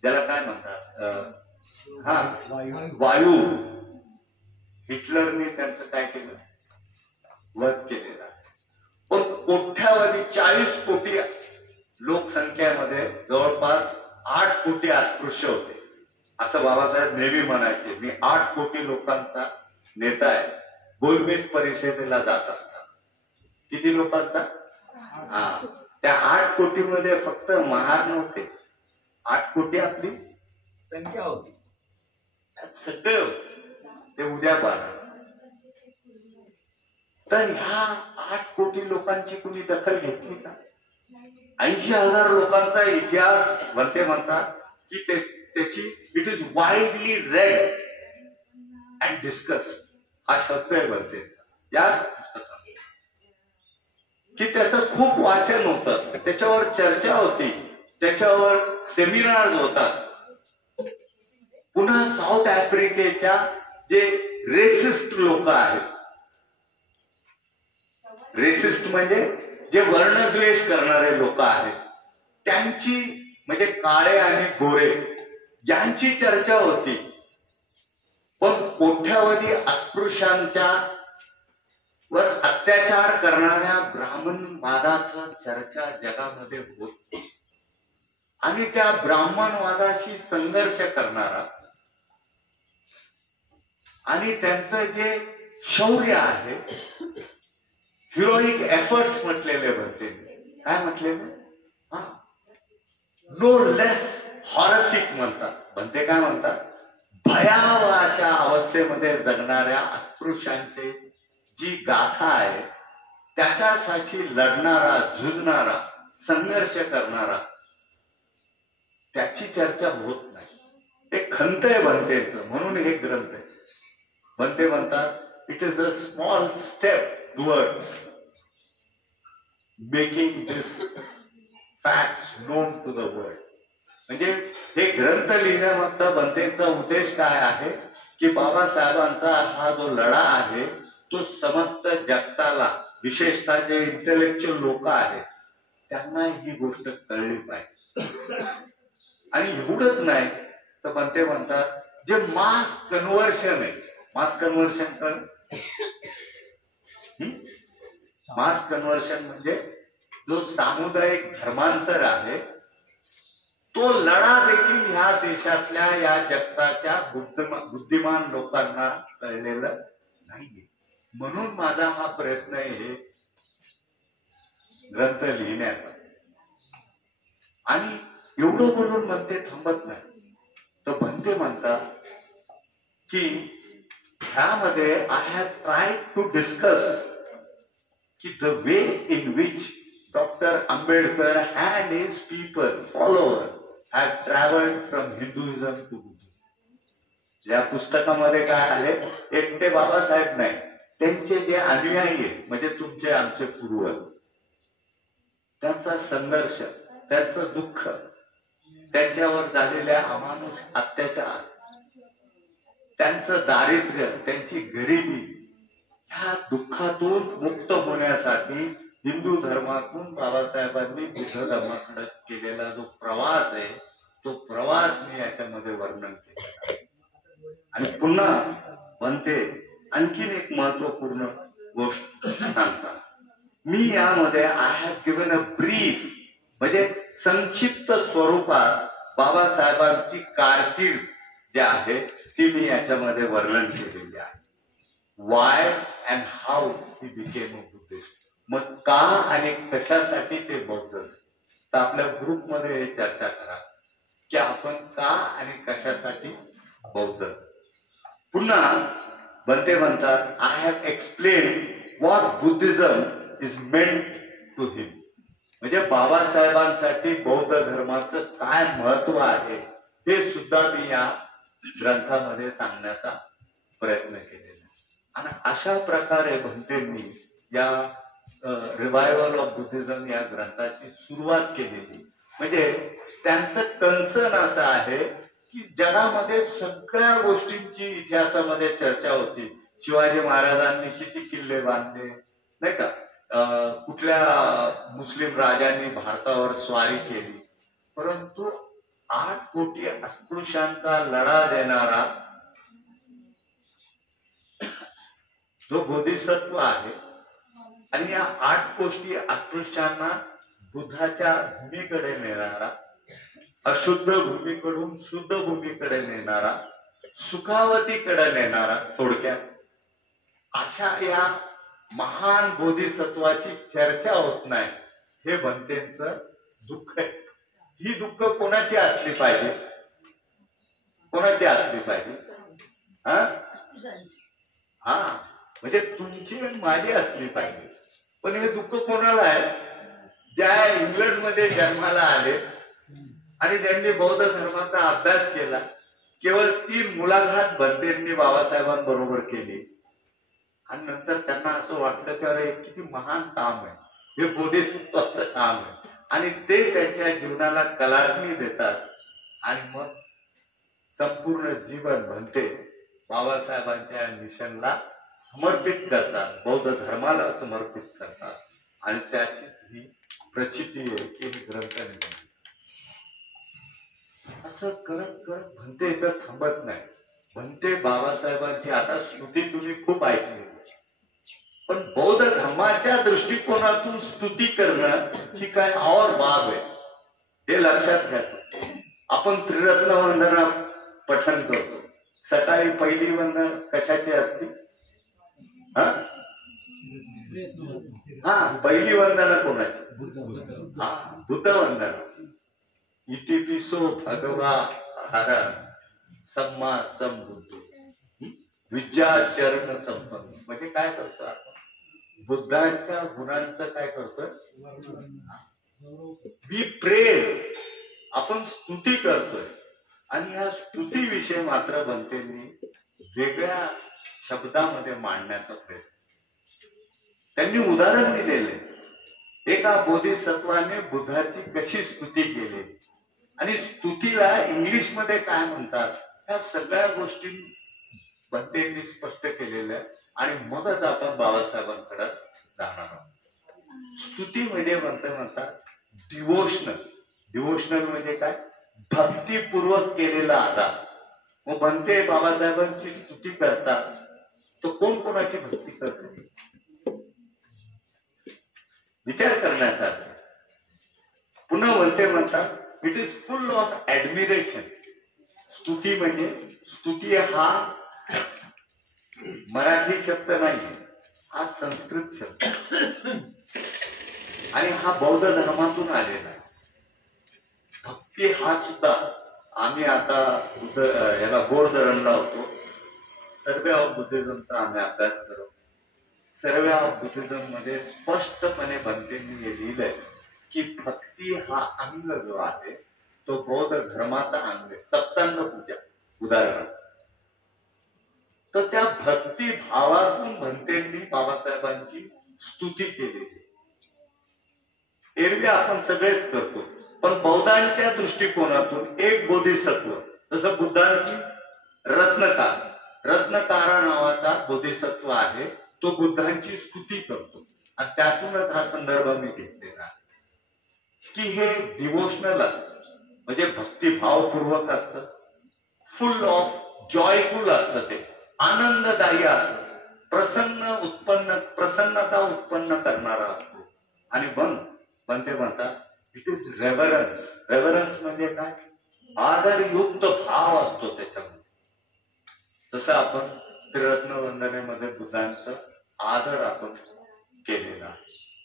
ज्याला काय म्हणतात, वायू, हिटलरने त्यांचं काय केलं, वध केलेला. पण कोट्यावधी 40 कोटी लोकसंख्येमध्ये जवळपास 8 कोटी अस्पृश्य होते. असं बाबासाहेब नेहमी म्हणायचे, मी 8 कोटी लोकांचा नेता आहे. गोलमेज परिषदेला जात असतात. किती लोकांचा? हा, त्या 8 कोटीमध्ये फक्त महार नव्हते, 8 कोटी आपली संख्या होती, त्यात सगळे होते, ते उद्या पाहणार. तर ह्या 8 कोटी लोकांची कुणी दखल घेतली का? 80,000 लोकांचा इतिहास बनते म्हणतात की त्याची it is widely red and discuss, हा शब्द आहे बनते याच पुस्तकात, की त्याचं खूप वाचन होतं, त्याच्यावर चर्चा होती, त्याच्यावर सेमिनार्स होतात. पुन्हा साऊथ आफ्रिकेच्या जे रेसिस्ट लोक आहेत, रेसिस्ट म्हणजे जे वर्णद्वेष करणारे लोक आहेत, त्यांची म्हणजे काळे आणि गोरे यांची चर्चा होती. पण कोट्यावधी अस्पृश्यांच्या वर अत्याचार करणाऱ्या ब्राह्मणवादाचं चर्चा जगामध्ये होत, आणि त्या ब्राह्मणवादाशी संघर्ष करणारा आणि त्यांचं जे शौर्य आहे, हिरोईक एफर्ट्स म्हटलेले बनते, काय म्हटलेले, नो लेस हॉरिफिक म्हणतात. बनते काय म्हणतात, भयावह अशा अवस्थेमध्ये जगणाऱ्या अस्पृश्यांचे जी गाथा आहे त्याच्यासाठी लढणारा, झुजणारा, संघर्ष करणारा, त्याची चर्चा होत नाही. हे खंत आहे बनतेचं, म्हणून हे ग्रंथ आहे. बनते म्हणतात it is a small step towards making this facts known to the world. म्हणजे हे ग्रंथ लिहिण्यामागचा बनतेचा उद्देश काय आहे की बाबासाहेबांचा हा जो लढा आहे तो समस्त जगताला, विशेषतः जे इंटेलेक्च्युअल लोक आहेत त्यांना ही गोष्ट कळली पाहिजे. आणि एवढंच नाही तर बनते म्हणतात जे मास कन्व्हर्शन आहे, मास कन्व्हर्शन कर, मास कन्व्हर्शन म्हणजे जो सामुदायिक धर्मांतर आहे, तो लढा देखील ह्या देशातल्या, या जगताच्या बुद्धिमान लोकांना कळलेलं नाहीये. म्हणून माझा हा प्रयत्न आहे ग्रंथ लिहिण्याचा. आणि एवढं बोलून म्हणते थांबत नाही, तर म्हणते म्हणतात की ह्यामध्ये I have tried to discuss की the way in which doctor Ambedkar and his people, followers have traveled from Hinduism to Buddhism. या पुस्तकामध्ये काय आहे, एकटे बाबासाहेब नाही, त्यांचे जे अनुयायी आहेत, म्हणजे तुमचे आमचे पूर्वज, त्यांचा संघर्ष, त्यांचं दुःख, त्यांच्यावर झालेल्या अमानुष अत्याचार, त्यांचं दारिद्र्य, त्यांची गरिबी, ह्या दुःखातून मुक्त होण्यासाठी हिंदू धर्मातून बाबासाहेबांनी बुद्ध धर्माकडे केलेला जो प्रवास आहे, तो प्रवास मी याच्यामध्ये वर्णन केला. आणि पुन्हा म्हणते आणखीन एक महत्वपूर्ण गोष्ट सांगता, मी यामध्ये I have given a brief, म्हणजे संक्षिप्त स्वरूपात बाबासाहेबांची कारकीर्द जी आहे ती मी याच्यामध्ये वर्णन केलेली आहे. Y and how he became a Buddhist, मग का आणि कशासाठी ते बौद्ध. तर आपल्या ग्रुपमध्ये चर्चा करा की आपण का आणि कशासाठी बौद्ध. पुन्हा बनते म्हणतात I have explain what Buddhism is meant to him, म्हणजे बाबासाहेबांसाठी बौद्ध धर्माचं काय महत्व आहे हे सुद्धा मी या ग्रंथामध्ये सांगण्याचा प्रयत्न केलेला. आणि अशा प्रकारे म्हणते मी या रिवायवल ऑफ बुद्धिझम या ग्रंथाची सुरुवात केलेली. म्हणजे त्यांचं कन्सर्न असं आहे की जगामध्ये सगळ्या गोष्टींची इतिहासामध्ये चर्चा होती. शिवाजी महाराजांनी किती किल्ले बांधले नाही का, कुठल्या मुस्लिम राजांनी भारतावर स्वारी केली, परंतु 8 कोटी अस्पृश्यांचा लढा देणारा जो बोधिसत्व आहे आणि या 8 कोटी अस्पृश्यांना बुद्धाच्या भूमीकडे नेणारा, अशुद्ध भूमीकडून शुद्ध भूमीकडे नेणारा, सुखावतीकडे नेणारा, थोडक्यात अशा या महान बोधिसत्वाची चर्चा होत नाही. हे बनतेंचं दुःख आहे. ही दुःख कोणाची असली पाहिजे? कोणाची असली पाहिजे? हा हा म्हणजे तुमची माझी असली पाहिजे. पण हे दुःख कोणाला आहे? ज्या इंग्लंडमध्ये जन्माला आले आणि त्यांनी बौद्ध धर्माचा अभ्यास केला. केवळ 3 मुलाखत बनतेंनी बाबासाहेबांबरोबर केली आणि नंतर त्यांना असं वाटलं की अरे किती महान काम आहे, हे बोधिसत्वाचं काम आहे. आणि ते त्यांच्या जीवनाला कलाटणी देतात आणि मग संपूर्ण जीवन बनते बाबासाहेबांच्या मिशनला समर्पित करतात, बौद्ध धर्माला समर्पित करतात. आणि त्याची ही प्रचिती आहे की हे ग्रंथ निघाले. असं करत करत भंते इथं थांबत नाही. भंते बाबासाहेबांची आता स्तुती तुम्ही खूप ऐकली, पण बौद्ध धर्माच्या दृष्टिकोनातून स्तुती करणं ही काय और बाब आहे, हे लक्षात घ्या. आपण त्रिरत्न वंदना पठण करतो. सकाळी पहिली वंदना कशाची असते? पहिली वंदना कोणाची? बुद्ध वंदना. इतिपिसो भगवा हर सम्मा समबुद्ध विद्या चरण संपन्न. म्हणजे काय करतो आपण? बुद्धांच्या गुणांचं काय करतोय? वी प्रेज, आपण स्तुती करतोय. आणि ह्या स्तुतीविषयी मात्र बनतेंनी वेगळ्या शब्दामध्ये मांडण्याचा प्रयत्न. त्यांनी उदाहरण दिलेले, एका बोधिसत्वाने बुद्धाची कशी स्तुती केली आणि स्तुतीला इंग्लिश मध्ये काय म्हणतात, ह्या सगळ्या गोष्टी बनतेंनी स्पष्ट केलेल्या. आणि मगच आपण बाबासाहेबांकडे जाणार आहोत. स्तुतीमध्ये म्हणतात डिवोशनल. डिवोशनल म्हणजे काय? भक्तीपूर्वक केलेला आधार. मग बनते बाबासाहेबांची स्तुती करतात, तो कोण कोणाची भक्ती करते? विचार करण्यासारखा. पुन्हा बनते म्हणतात इट इज फुल ऑफ ऍडमिरेशन. स्तुती म्हणजे, स्तुती हा मराठी शब्द नाही, हा संस्कृत शब्द आणि हा बौद्ध धर्मातून आलेला आहे. भक्ती हा सुद्धा आम्ही आता याला गोरधरणला होतो. सर्वे ऑफ बुद्धिझमचा आम्ही अभ्यास करतो. सर्वे ऑफ बुद्धिझम मध्ये स्पष्टपणे बनतेंनी हे लिहिलंय की भक्ती हा अंग जो आहे तो बौद्ध धर्माचा अंग आहे. सप्तांग पूजा उदाहरण. तर त्या भक्ती भावातून बनतेंनी बाबासाहेबांची स्तुती केलेली. एरवी आपण सगळेच करतो, पण बौद्धांच्या दृष्टिकोनातून एक बोधिसत्व, जसं बुद्धांची रत्नकारा नावाचा बोधिसत्व आहे, तो बुद्धांची स्तुती करतो. आणि त्यातूनच हा संदर्भ मी घेतलेला की हे डिवोशनल असतं, म्हणजे भक्तिभावपूर्वक असतं, फुल ऑफ जॉयफुल असतं, ते आनंददायी असतं, प्रसन्नता उत्पन्न करणारा असतो. आणि बनते म्हणतात इट इज रेव्हरन्स. रेव्हरन्स म्हणजे काय? आदरयुक्त भाव असतो त्याच्यामध्ये. तसं आपण त्रिरत्न वंदनेमध्ये बुद्धांचा आदर आपण केलेला.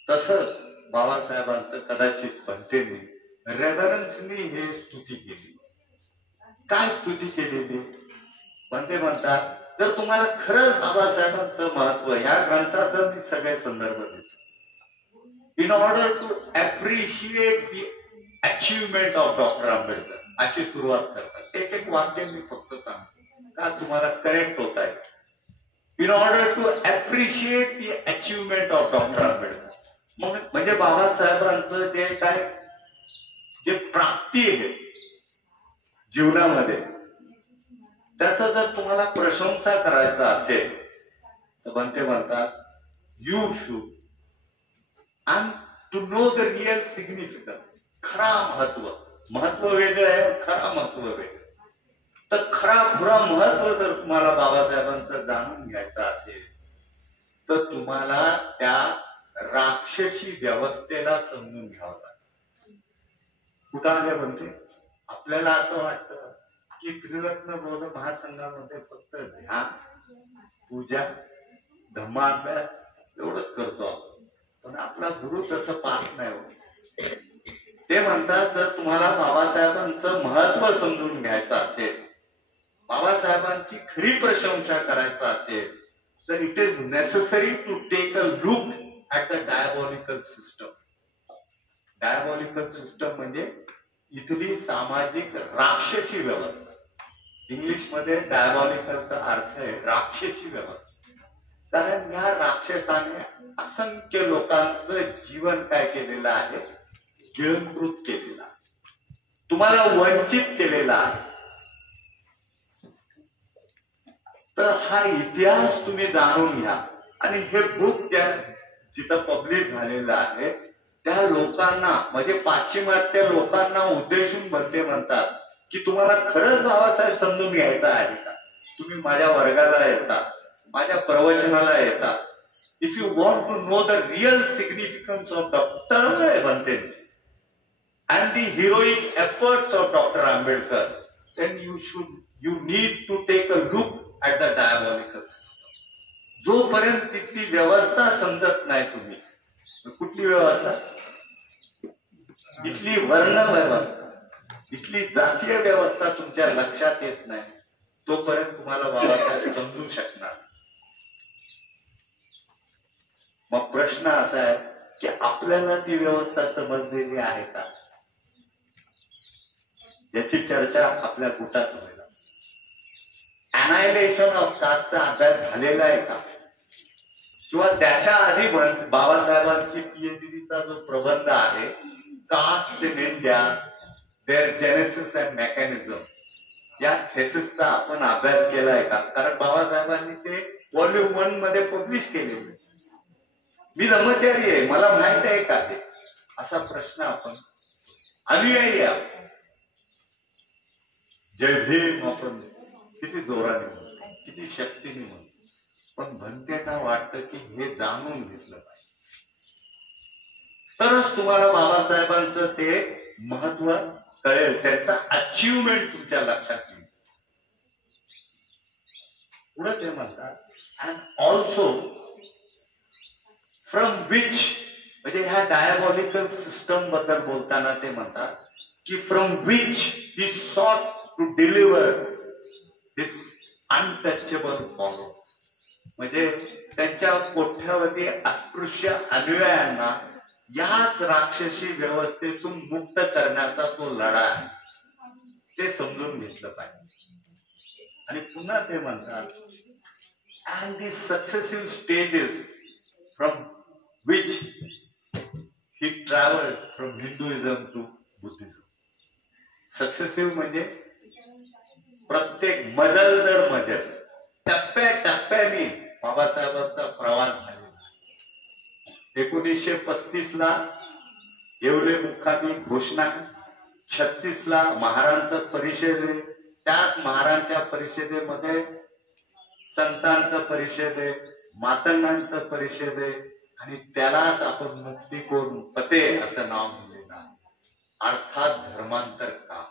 तसंच बाबासाहेबांचं कदाचित बनतेंनी रेव्हरन्सनी हे स्तुती केली. काय स्तुती केलेली? बनते म्हणतात जर तुम्हाला खरंच बाबासाहेबांचं महत्व, ह्या ग्रंथाचं मी सगळे संदर्भ देतो. In order to appreciate the achievement of doctor Ambedkar, अशी सुरुवात करतात. एक एक वाक्य मी फक्त सांगतो का तुम्हाला करेक्ट होत आहे. In order to appreciate the achievement of doctor Ambedkar. मग म्हणजे बाबासाहेबांचं जे काय जे प्राप्ती आहे जीवनामध्ये, त्याचा जर तुम्हाला प्रशंसा करायचा असेल तर बनते म्हणतात you should and to know the real significance. खरा महत्व वेगळं आहे, खरा महत्व वेगळं. तर खरा खुरा महत्व जर तुम्हाला बाबासाहेबांचं जाणून घ्यायचं असेल तर तुम्हाला त्या राक्षसी व्यवस्थेला समजून घ्यावं लागेल. कुठं आले बनते? आपल्याला असं वाटतं की त्रिरत्न बौद्ध महासंघामध्ये फक्त ध्यान, पूजा, धम्माभ्यास एवढंच करतो आपण, पण आपला गुरु तसं पाहत नाही. ते म्हणतात जर तुम्हाला बाबासाहेबांचं महत्व समजून घ्यायचं असेल, बाबासाहेबांची खरी प्रशंसा करायचं असेल, तर it is necessary to take a look at the diabolical system. Diabolical system म्हणजे इथली सामाजिक राक्षसी व्यवस्था. इंग्लिशमध्ये डायबॉलिकलचा अर्थ आहे राक्षसी व्यवस्था. कारण या राक्षसाने असंख्य लोकांचं जीवन काय केलेलं आहे, गिळंकृत केलेलं आहे, तुम्हाला वंचित केलेला आहे. तर हा इतिहास तुम्ही जाणून घ्या. आणि हे बुक त्या जिथं पब्लिश झालेलं आहे त्या लोकांना म्हणजे पाश्चिमात्य लोकांना उद्देशून भंते म्हणतात की तुम्हाला खरंच बाबासाहेब समजून घ्यायचा आहे का, तुम्ही माझ्या वर्गाला येता, माझ्या प्रवचनाला येता. If you want to know the real significance of doctor Bhanteji and the heroic efforts of Dr. Ambedkar, then you need to take a look at the diabolical system. जोपर्यंत तिथली व्यवस्था समजत नाही तुम्ही, कुठली व्यवस्था, इथली वर्ण व्यवस्था, इथली जातीय व्यवस्था तुमच्या लक्षात येत नाही, तोपर्यंत तुम्हाला बाबासाहेब समजू शकणार. मग प्रश्न असा आहे की आपल्याला ती व्यवस्था समजलेली आहे का, याची चर्चा आपल्या गुटात होईल. अनायलेशन ऑफ कास्टचा अभ्यास झालेला आहे का, किंवा त्याच्या आधी बाबासाहेबांची पीएचडीचा जो प्रबंध आहे caste in India, their genesis and mechanism, या थेसिसचा आपण अभ्यास केलाय का. कारण बाबासाहेबांनी ते व्हॉल्यूम 1 मध्ये पब्लिश केलेले. मी ब्रह्मचारी आहे, मला माहित आहे का ते, असा प्रश्न आपण अनुयायी आहोत. जय भीम आपण किती जोराने म्हणतो, किती शक्तीने म्हणतो, पण भंतेंना वाटतं की हे जाणून घेतलं पाहिजे, तरच तुम्हाला बाबासाहेबांचं ते महत्व कळेल, त्यांचा अचिव्हमेंट तुमच्या लक्षात येईल. पुढे ते म्हणतात अँड ऑल्सो फ्रॉम विच, म्हणजे ह्या डायबॉलिकल सिस्टम बद्दल बोलताना ते म्हणतात की from which he sought to deliver this untouchable followers, म्हणजे त्यांच्या कोट्यावधी अस्पृश्य अनुयायांना याच राक्षसी व्यवस्थेतून मुक्त करण्याचा तो लढा आहे, ते समजून घेतलं पाहिजे. आणि पुन्हा ते म्हणतात and the successive stages from which he travelled from Hinduism to Buddhism. Successive म्हणजे प्रत्येक मजल दर मजल, टप्प्याटप्प्याने बाबासाहेबांचा प्रवास झालेला. 1935 ला येवले मुक्कामी घोषणा, 36 ला महारांचं परिषद आहे, त्याच महारांच्या परिषदेमध्ये संतांचं परिषद आहे, मातंगांचं परिषद आहे, आणि त्यालाच आपण मुक्तिकोण पते असं नाव दिलेलं आहे, अर्थात धर्मांतर का.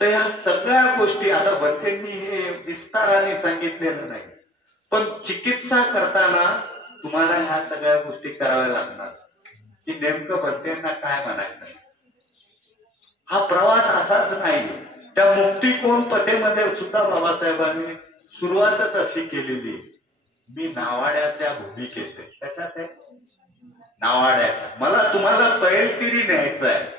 तर ह्या सगळ्या गोष्टी आता भंतेंनी हे विस्ताराने सांगितलेलं नाही, पण चिकित्सा करताना तुम्हाला ह्या सगळ्या गोष्टी कराव्या लागणार की नेमकं भंतेंना काय म्हणायचं. हा प्रवास असाच नाही. त्या मुक्तिकोण पथेमध्ये सुद्धा बाबासाहेबांनी सुरुवातच अशी केलेली, मी नावाड्याच्या भूमिकेत आहे. कशात आहे? नावाड्याच्या. मला तुम्हाला पैलतीरी न्यायचं आहे,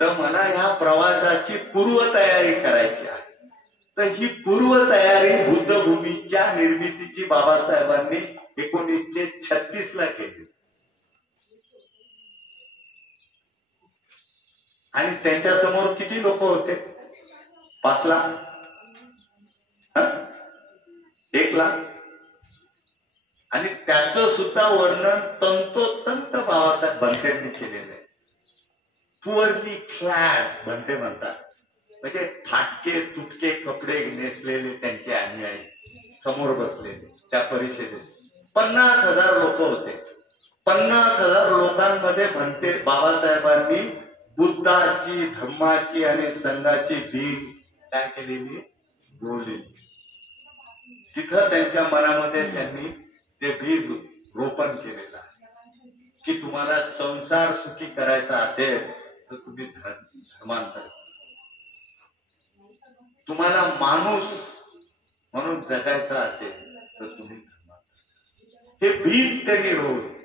तर मला ह्या प्रवासाची पूर्वतयारी करायची आहे. तर ही पूर्वतयारी बुद्धभूमीच्या निर्मितीची बाबासाहेबांनी 1936 ला केली. आणि त्यांच्या समोर किती लोक होते? 5 लाख, 1 लाख. आणि त्याचं सुद्धा वर्णन तंतोतंत बाबासाहेब भंतेंनी केलेलं आहे. पुअरली क्लॅड भंते म्हणतात, म्हणजे फाटके तुटके कपडे नेसलेले त्यांचे अनुयायी समोर बसलेले त्या परिषदेत. 50,000 लोक होते. 50,000 लोकांमध्ये भंते बाबासाहेबांनी बुद्धाची, धम्माची आणि संघाची बीज काय केलेली, रोवलेली. तिथं त्यांच्या मनामध्ये त्यांनी ते बीज रोपण केलेलं आहे. की तुम्हाला संसार सुखी करायचा असेल तर तुम्ही धर्मांतर, तुम्हाला माणूस म्हणून जगायचा असेल तर तुम्ही धर्मांतर. हे बीज त्यांनी रोवले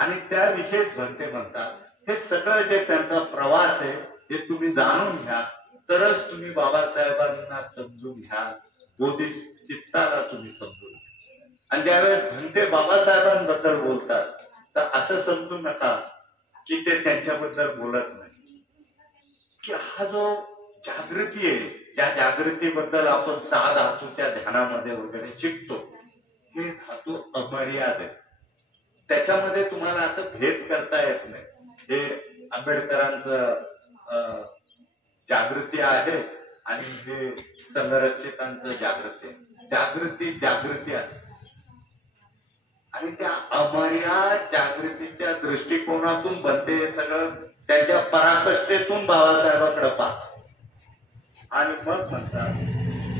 आणि त्याविषयीच भंते म्हणतात हे सगळं जे त्यांचा प्रवास आहे हे तुम्ही जाणून घ्या, तरच तुम्ही बाबासाहेबांना समजून घ्या, बोधी चित्ताला तुम्ही समजून घ्या. आणि ज्यावेळेस भंते बाबासाहेबांबद्दल बोलतात तर असं समजू नका की ते त्यांच्याबद्दल बोलत नाही, की हा जो जागृती आहे त्या जागृतीबद्दल आपण 6 धातूच्या ध्यानामध्ये वगैरे शिकतो. हे धातू अमर्याद आहे, त्याच्यामध्ये तुम्हाला असं भेद करता येत नाही. हे आंबेडकरांचं जागृती आहे आणि हे संघरक्षकांचं जागृती आहे. जागृती जागृती असते आणि त्या अमर्याद जागृतीच्या दृष्टिकोनातून बनते सगळं, त्यांच्या पराकाष्ठेतून बाबासाहेबांकडे पाहतात आणि मग म्हणतात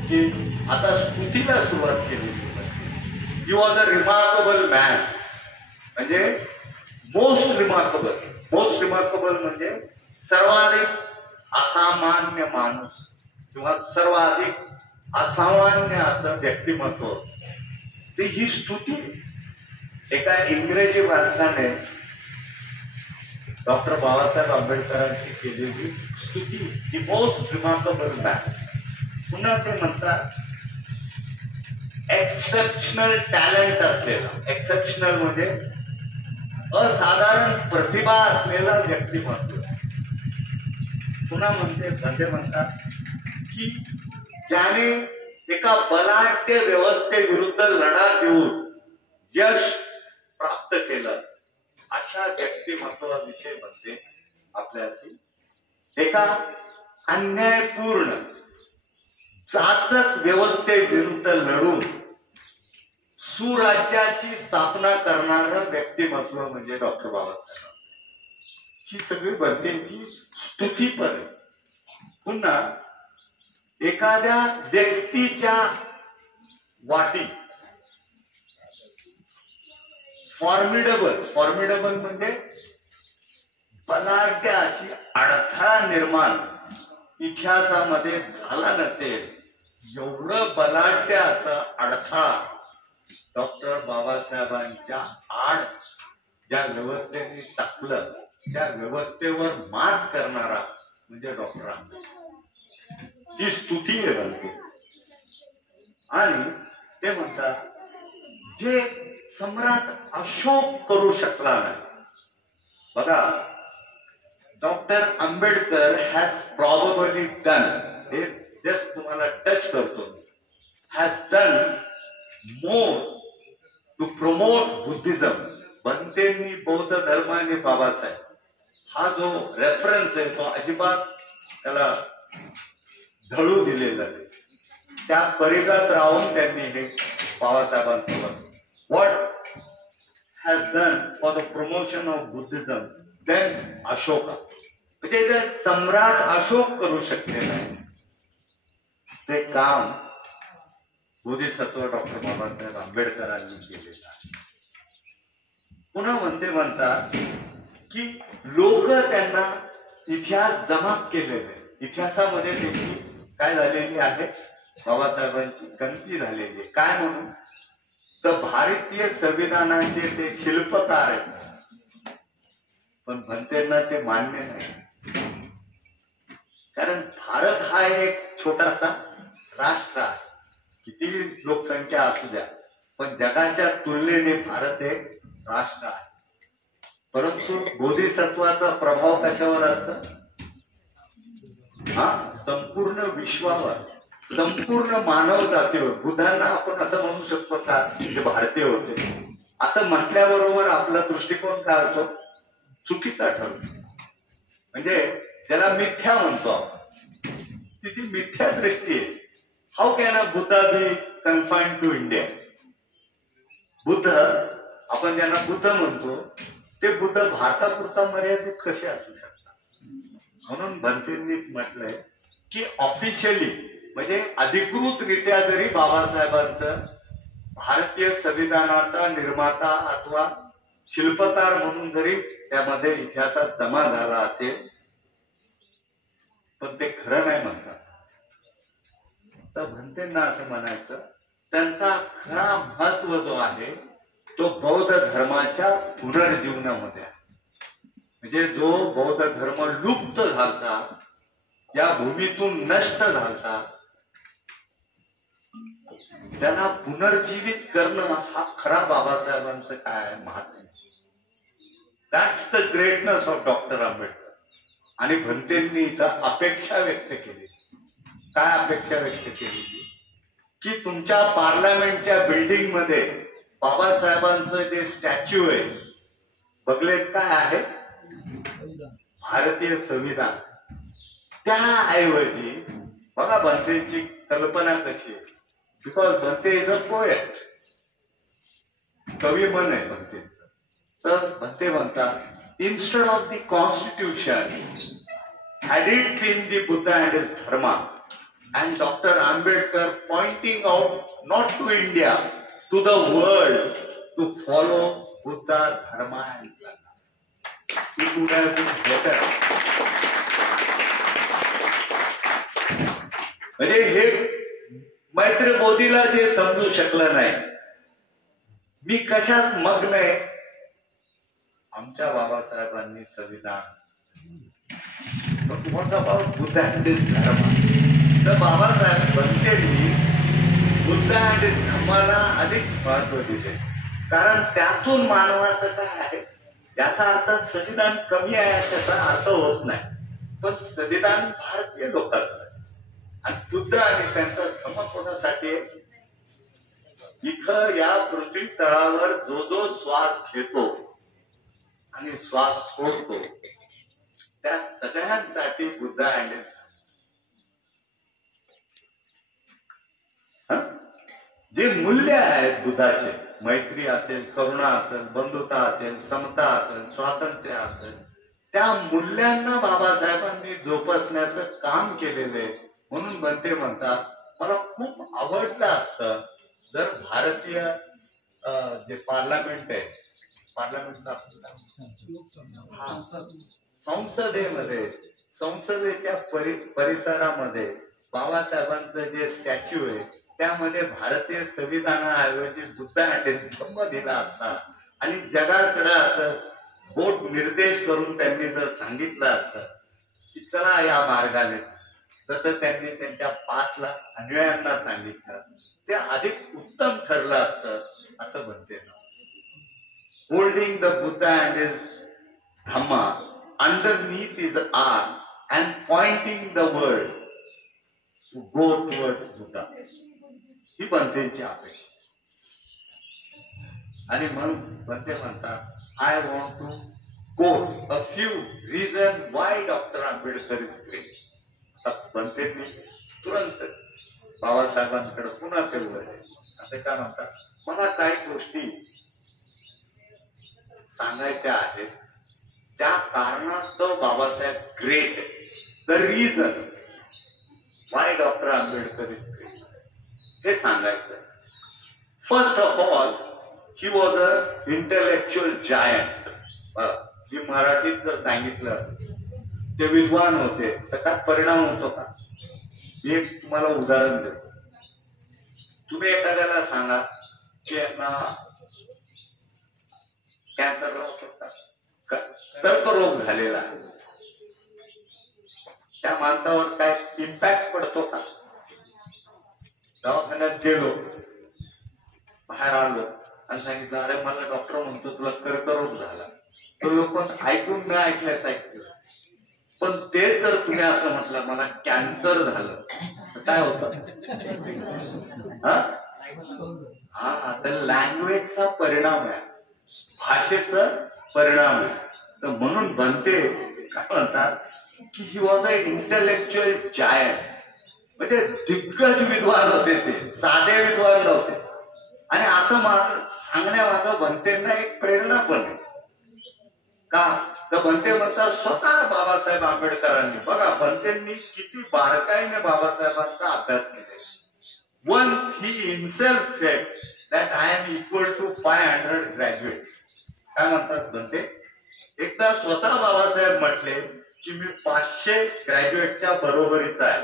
की आता स्तुतीला सुरुवात केली. ही वॉज अ रिमार्केबल मॅन, म्हणजे मोस्ट रिमार्केबल म्हणजे सर्वाधिक असामान्य माणूस किंवा सर्वाधिक असामान्य असं व्यक्तिमत्व. ते ही स्तुती एका इंग्रजी माणसाने डॉक्टर बाबासाहेब आंबेडकरांची केलेली स्तुती, दी मोस्ट रिमार्केबल मॅन. पुन्हा ते म्हणतात एक्सेप्शनल टॅलेंट असलेला, एक्सेप्शनल म्हणजे असाधारण प्रतिभा असलेला व्यक्तिमत्व. पुन्हा म्हणतात की ज्याने एका बलाढ्य व्यवस्थेविरुद्ध लढा देऊन यश प्राप्त केलं, अशा व्यक्तिमत्वाविषयी म्हणते आपल्याशी. एका अन्यायपूर्ण जाचक व्यवस्थेविरुद्ध लढून सुराज्याची स्थापना करणारं व्यक्तिमत्व म्हणजे डॉक्टर बाबासाहेब. ही सगळी बनतेची स्तुती पण आहे. पुन्हा एखाद्या व्यक्तीच्या वाटी फॉर्मिडेबल म्हणजे बलाढ्य अशी अडथळा निर्माण इतिहासामध्ये झाला नसेल, एवढं बलाढ्य असं अडथळा डॉक्टर बाबासाहेबांच्या आड ज्या व्यवस्थेने टाकलं त्या व्यवस्थेवर मात करणारा म्हणजे डॉक्टर आंबेडकर. ती स्तुती आहे बनते. आणि ते म्हणतात जे सम्राट अशोक करू शकला नाही. बघा, doctor Ambedkar has probably done, हे जस्ट तुम्हाला टच करतो, has done more to promote Buddhism. बनतेंनी बौद्ध धर्म आणि बाबासाहेब हा जो रेफरन्स आहे तो अजिबात त्याला धळू दिलेला नाही. त्या परिघात राहून त्यांनी हे बाबासाहेबांसोबत what has done for the promotion of Buddhism than Ashoka. म्हणजे जे सम्राट अशोक करू शकले नाही ते काम बोधिसत्व डॉक्टर बाबासाहेब आंबेडकरांनी केलेलं आहे. पुन्हा म्हणतात की लोक त्यांना इतिहास जमा केलेले, इतिहासामध्ये त्यांची काय झालेली आहे, बाबासाहेबांची गणती झालेली आहे. काय म्हणून तर भारतीय संविधानाचे ते शिल्पकार आहेत. पण भंतेंना ते मान्य नाही, कारण भारत हा एक छोटासा राष्ट्र आहे, किती लोकसंख्या असू द्या, पण जगाच्या तुलनेने भारत एक राष्ट्र आहे. परंतु बोधिसत्वाचा प्रभाव कशावर असतो? हा संपूर्ण विश्वावर, संपूर्ण मानव जातीवर. बुद्धांना आपण असं म्हणू शकतो का ते भारतीय होते? असं म्हटल्याबरोबर आपला दृष्टिकोन काय होतो? चुकीचा ठरतो. म्हणजे त्याला मिथ्या म्हणतो आपण, ती मिथ्या दृष्टी आहे. How can a Buddha be confined to India? Buddha, आपण ज्यांना बुद्ध म्हणतो, ते बुद्ध भारतापुरता मर्यादित कसे असू शकतात? म्हणून भंतेंनीच म्हटलंय की ऑफिशियली म्हणजे अधिकृतरित्या जरी बाबासाहेबांचं भारतीय संविधानाचा निर्माता अथवा शिल्पकार म्हणून जरी त्यामध्ये इतिहासात जमा झाला असेल, पण ते खरं नाही म्हणतात. तर भंतेंना असं म्हणायचं, त्यांचा खरा महत्व जो आहे तो बौद्ध धर्माच्या पुनर्जीवनामध्ये आहे. म्हणजे जो बौद्ध धर्म लुप्त झालता, या भूमीतून नष्ट झालता, त्यांना पुनर्जीवित करणं हा खरा बाबासाहेबांचं काय महत्व. That's the greatness of doctor Ambedkar. आणि भंतेंनी इथं अपेक्षा व्यक्त केली. काय अपेक्षा व्यक्त केली? की तुमच्या पार्लमेंटच्या बिल्डिंग मध्ये बाबासाहेबांचं जे स्टॅच्यू आहे, बघलेत काय आहे? भारतीय संविधान. त्याऐवजी बघा भंतेची कल्पना कशी आहे. Because Bhante is a poet, कवी मन आहे भंतेचं. तर भंते म्हणतात, instead of the constitution, had it been the Buddha and his dharma, and Dr. Ambedkar pointing out not to India, to the world, to follow Buddha, dharma and Sangha, it would have been better. म्हणजे हे मैत्री मोदीला जे समजू शकलं नाही, मी कशात मग्न आहे, आमच्या बाबासाहेबांनी संविधान, what about Buddha and his धर्म. तर बाबासाहेब भंतेंनी बुद्ध अँड हिज धर्माला अधिक महत्व दिले. कारण त्यातून मानवाचं काय आहे, याचा अर्थ संविधान कमी आहे त्याचा अर्थ होत नाही, पण संविधान भारतीय लोकांचं आहे. आणि बुद्ध आणि त्यांचा धर्म कोणासाठी? इथं या पृथ्वी तळावर जो जो श्वास घेतो आणि श्वास सोडतो, त्या सगळ्यांसाठी बुद्ध अँड जे मूल्य आहेत बुद्धाचे, मैत्री असेल, करुणा असेल, बंधुता असेल, समता असेल, स्वातंत्र्य असेल, त्या मूल्यांना बाबासाहेबांनी जोपासण्याचं काम केलेलं आहे. म्हणून भंते म्हणतात, मला खूप आवडलं असतं जर भारतीय जे पार्लमेंट आहे, पार्लमेंटला संसदेमध्ये, संसदेच्या परिसरामध्ये बाबासाहेबांचं जे स्टॅच्यू आहे त्यामध्ये भारतीय संविधानाऐवजी बुद्ध अँड हिज धर्म दिला असता आणि जगाकडे असं बोट निर्देश करून त्यांनी जर सांगितलं असतं की चला या मार्गाने, जसं त्यांनी त्यांच्या 5 लाख अनुयायांना सांगितलं, ते अधिक उत्तम ठरलं असतं असं म्हणते. Holding the Buddha and his Dhamma underneath his arm and pointing the world to go towards Buddha. ही भंतेंची अपेक्षा. आणि म्हणून भंते म्हणतात, I want to quote a few reasons why Dr. Ambedkar is great. आता भंतेंनी तुरंत बाबासाहेबांकडे पुन्हा फिरवले. असं काय म्हणतात, मला काही गोष्टी सांगायच्या आहेत त्या कारणास्तव Babasaheb great. The reason why doctor Ambedkar is great हे सांगायचं. First of all, he was a intellectual giant. मी मराठीत जर सांगितलं ते विद्वान होते तर काय परिणाम होतो का? मी एक तुम्हाला उदाहरण देतो. तुम्ही एखाद्याला सांगा की यांना कॅन्सर होता, कर्करोग झालेला, त्या माणसावर काय इम्पॅक्ट पडतो का? दवाखान्यात गेलो, बाहेर आलो आणि सांगितलं अरे मला डॉक्टर म्हणतो तुला कर्करोग झाला, तर लोक ऐकून न ऐकल्यास ऐकलं. पण ते जर तुम्ही असं म्हटलं मला कॅन्सर झालं तर काय होतं? हा, तर लँग्वेजचा परिणाम आहे, भाषेचा परिणाम आहे. तर म्हणून भंते काय म्हणतात की ही वॉज अ इंटेलेक्च्युअल जायंट. म्हणजे दिग्गज विद्वान होते, ते साधे विद्वान नव्हते. आणि असं सांगण्यामागं भंतेंना एक प्रेरणा पण आहे का? तर भंते म्हणतात स्वतः बाबासाहेब आंबेडकरांनी, बघा भंतेंनी किती बारकाईने बाबासाहेबांचा अभ्यास केला. Once he himself said that I am equal to 500 graduates. काय म्हणतात बनते, एकदा स्वतः बाबासाहेब म्हटले की मी 500 ग्रॅज्युएटच्या बरोबरीचा आहे.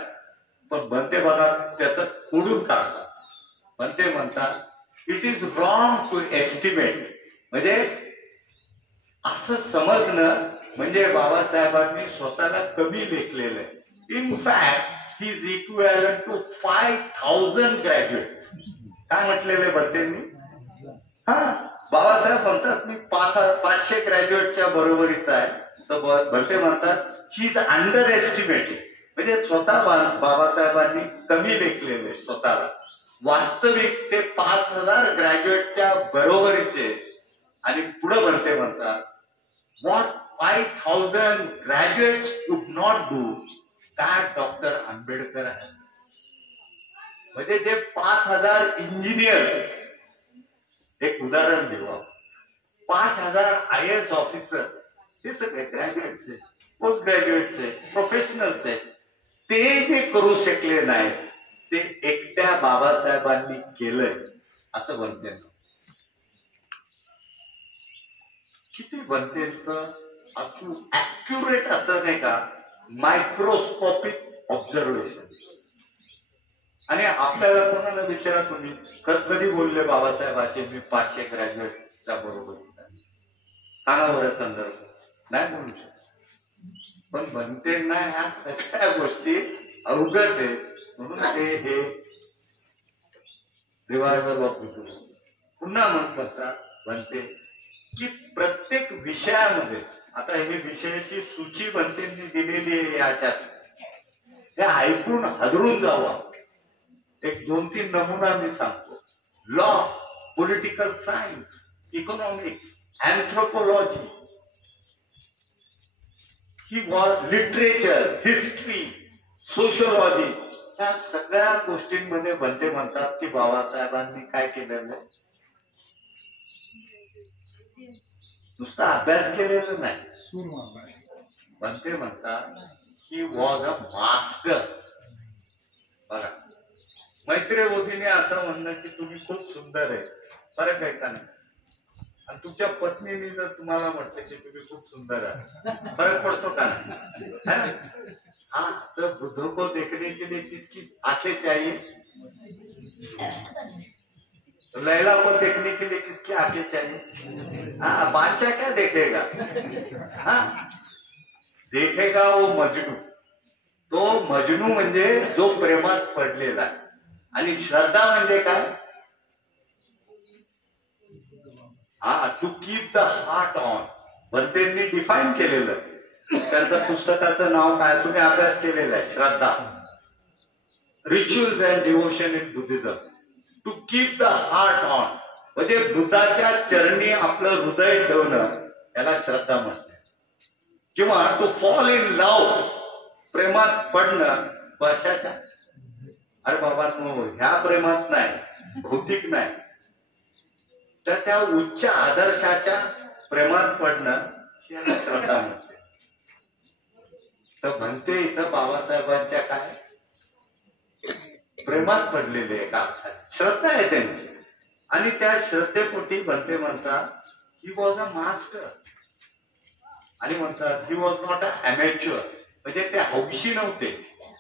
पण बनते बघा त्याचं खोडून काढतात. बनते म्हणतात it is wrong to estimate, म्हणजे असं समजणं म्हणजे बाबासाहेबांनी स्वतःला कमी लेखलेलं आहे. In fact he is equivalent to 5000 graduates. काय म्हटलेले बनतेंनी? हा, बाबासाहेब म्हणतात मी 500 ग्रॅज्युएटच्या बरोबरीचा आहे. तर बनते म्हणतात ही इज अंडर एस्टिमेटेड, म्हणजे स्वतः बाबासाहेबांनी कमी लेखलेले स्वतःला. वास्तविक ते 5000 ग्रॅज्युएटच्या बरोबरीचे. आणि पुढे बनते म्हणतात व्हॉट 5000 ग्रॅज्युएट्स कुड not do that doctor Ambedkar आहे. म्हणजे जे 5000 इंजिनियर्स, एक उदाहरण देऊ, 5000 IAS ऑफिसर्स, हे सगळे ग्रॅज्युएट्स आहेत, पोस्ट ग्रॅज्युएट्स आहेत, प्रोफेशनल्स आहेत. ते जे करू शकले नाही ते एकट्या बाबासाहेबांनी केलंय असं बनते. किती बनतेचं अचूक ऍक्युरेट असं नाही का, मायक्रोस्कोपिक ऑब्झर्वेशन. आणि आपल्याला कोणाला विचारा तुम्ही कधी बोलले बाबासाहेब असे मी 500 ग्रॅज्युएटच्या बरोबर, सांगा बरं संदर्भ, नाही बोलू शकत. पण बनतेंना ह्या सगळ्या गोष्टी अवगत आहेत, म्हणून ते हे रिवायवल ऑफ युट्यूब पुन्हा म्हणतात बनते की प्रत्येक विषयामध्ये, आता हे विषयाची सूची बनतेंनी दिलेली आहे याच्यात, हे ऐकून हादरून जावा. एक 2-3 नमुना मी सांगतो. Law, political science, economics, anthropology, literature, history, sociology, या सगळ्या गोष्टींमध्ये बनते म्हणतात की बाबासाहेबांनी काय केलेलं आहे, नुसता अभ्यास केलेला नाही. बनते म्हणतात ही वॉज अ मास्टर. बघा, मैत्रेय मोदीने असं म्हणणं की तुम्ही खूप सुंदर आहे, फरक आहे का नाही? आणि तुमच्या पत्नीने जर तुम्हाला म्हटलं की तुम्ही खूप सुंदर आहे, फरक पडतो का नाही? हाँ, तो बुद्धों को देखने के लिए किसकी आंखें चाहिए? तो लैला को देखने के लिए किसकी आंखें चाहिए? हाँ, बादशाह क्या देखेगा? हाँ, देखेगा वो मजनू. तो मजनू म्हणजे जो प्रेमात पडलेला आहे. आणि श्रद्धा म्हणजे काय? हा, to keep the heart on. बनतेंनी डिफाईन केलेलं. त्यांचं पुस्तकाचं नाव काय, तुम्ही अभ्यास केलेला आहे, श्रद्धा, rituals and devotion in Buddhism. To keep the heart on म्हणजे बुद्धाच्या चरणी आपलं हृदय ठेवणं, याला श्रद्धा म्हणते. किंवा टू फॉल इन लव्ह, प्रेमात पडणं. कशाच्या? अरे बाबा ह्या प्रेमात नाही, भौतिक नाही, तर त्या उच्च आदर्शाच्या प्रेमात पडणं याला श्रद्धा म्हणते. तर म्हणते इथं बाबासाहेबांच्या काय प्रेमात पडलेले एका श्रद्धा आहे त्यांची. आणि त्या श्रद्धेपोटी बनते म्हणतात ही वॉज अ मास्टर. आणि म्हणतात he was not a amateur, म्हणजे ते हौशी नव्हते,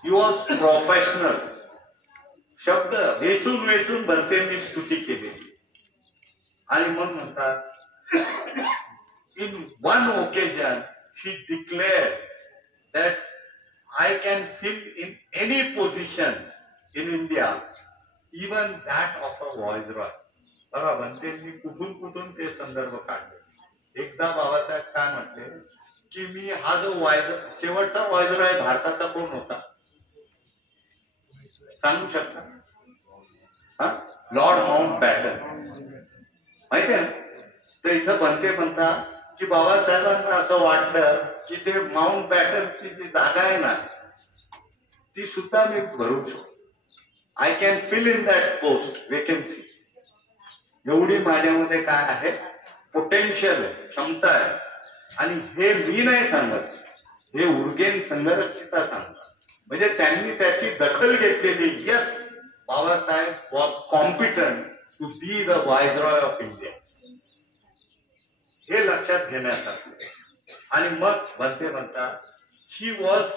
ही वॉज प्रोफेशनल. शब्द वेचून वेचून बनतेंनी स्तुती केली. आणि मग म्हणतात in one occasion he declared that I can fill in any position in India, even that of a viceroy. बघा, बनतेंनी कुठून कुठून ते संदर्भ काढले. एकदा बाबासाहेब काय म्हटले की मी हा जो शेवटचा व्हायसरॉय भारताचा कोण होता सांगू शकता? हा, लॉर्ड माउंट बॅटन, माहिती आहे ना? तर इथं बनते म्हणतात की बाबासाहेबांना असं वाटलं की ते माउंट बॅटनची जी जागा आहे ना ती सुद्धा मी भरू शकतो. I can fill in that post vacancy. एवढी माझ्यामध्ये काय आहे, पोटेन्शियल आहे, क्षमता आहे. आणि हे मी नाही सांगत, हे उर्गेन संघरक्षिता सांगतात. म्हणजे त्यांनी त्याची दखल घेतलेली. Yes, Babasaheb was competent to be the viceroy of India. हे लक्षात घेण्यासाठी. आणि मग बनते म्हणतात he was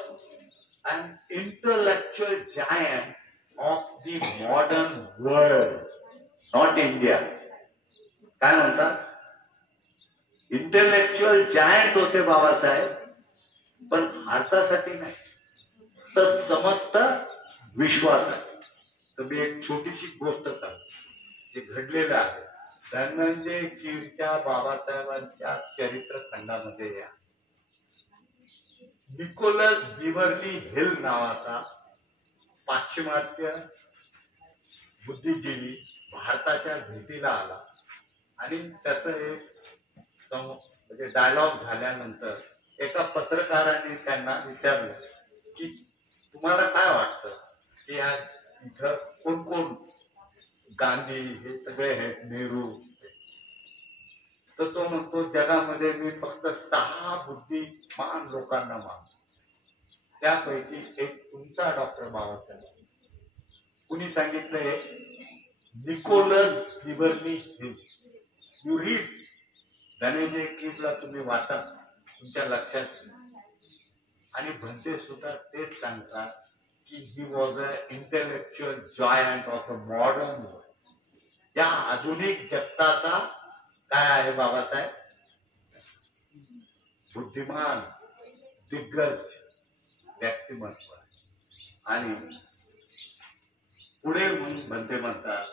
an intellectual giant of the modern world, not India. काय म्हणतात? इंटेलेक्च्युअल जायंट होते बाबासाहेब, पण भारतासाठी नाही तर समस्त विश्वासाठी. तर मी एक छोटीशी गोष्ट सांगतो जे घडलेलं आहे. धनंजय कीरच्या बाबासाहेबांच्या चरित्रखंडामध्ये या निकोलस बिव्हर्ली हिल नावाचा पाश्चिमात्य बुद्धिजीवी भारताच्या भेटीला आला आणि त्याचं एक म्हणजे डायलॉग झाल्यानंतर एका पत्रकाराने त्यांना विचारलं की तुम्हाला काय वाटतं की या इथं कोण कोण, गांधी हे सगळे आहेत, नेहरू. तर तो म्हणतो जगामध्ये मी फक्त 6 बुद्धिमान लोकांना मानतो, त्यापैकी एक तुमचा डॉक्टर बाबासाहेब. कुणी सांगितलंय? Nicholas Beverley Hill. You read. Dhananjay कीरला तुम्ही वाचा, तुमच्या लक्षात येईल. आणि भंते सुद्धा तेच सांगतात की ही was a intellectual giant of a modern world. या आधुनिक जगताचा काय आहे बाबासाहेब? बुद्धिमान दिग्गज व्यक्तिमत्व. आणि पुढे भंते म्हणतात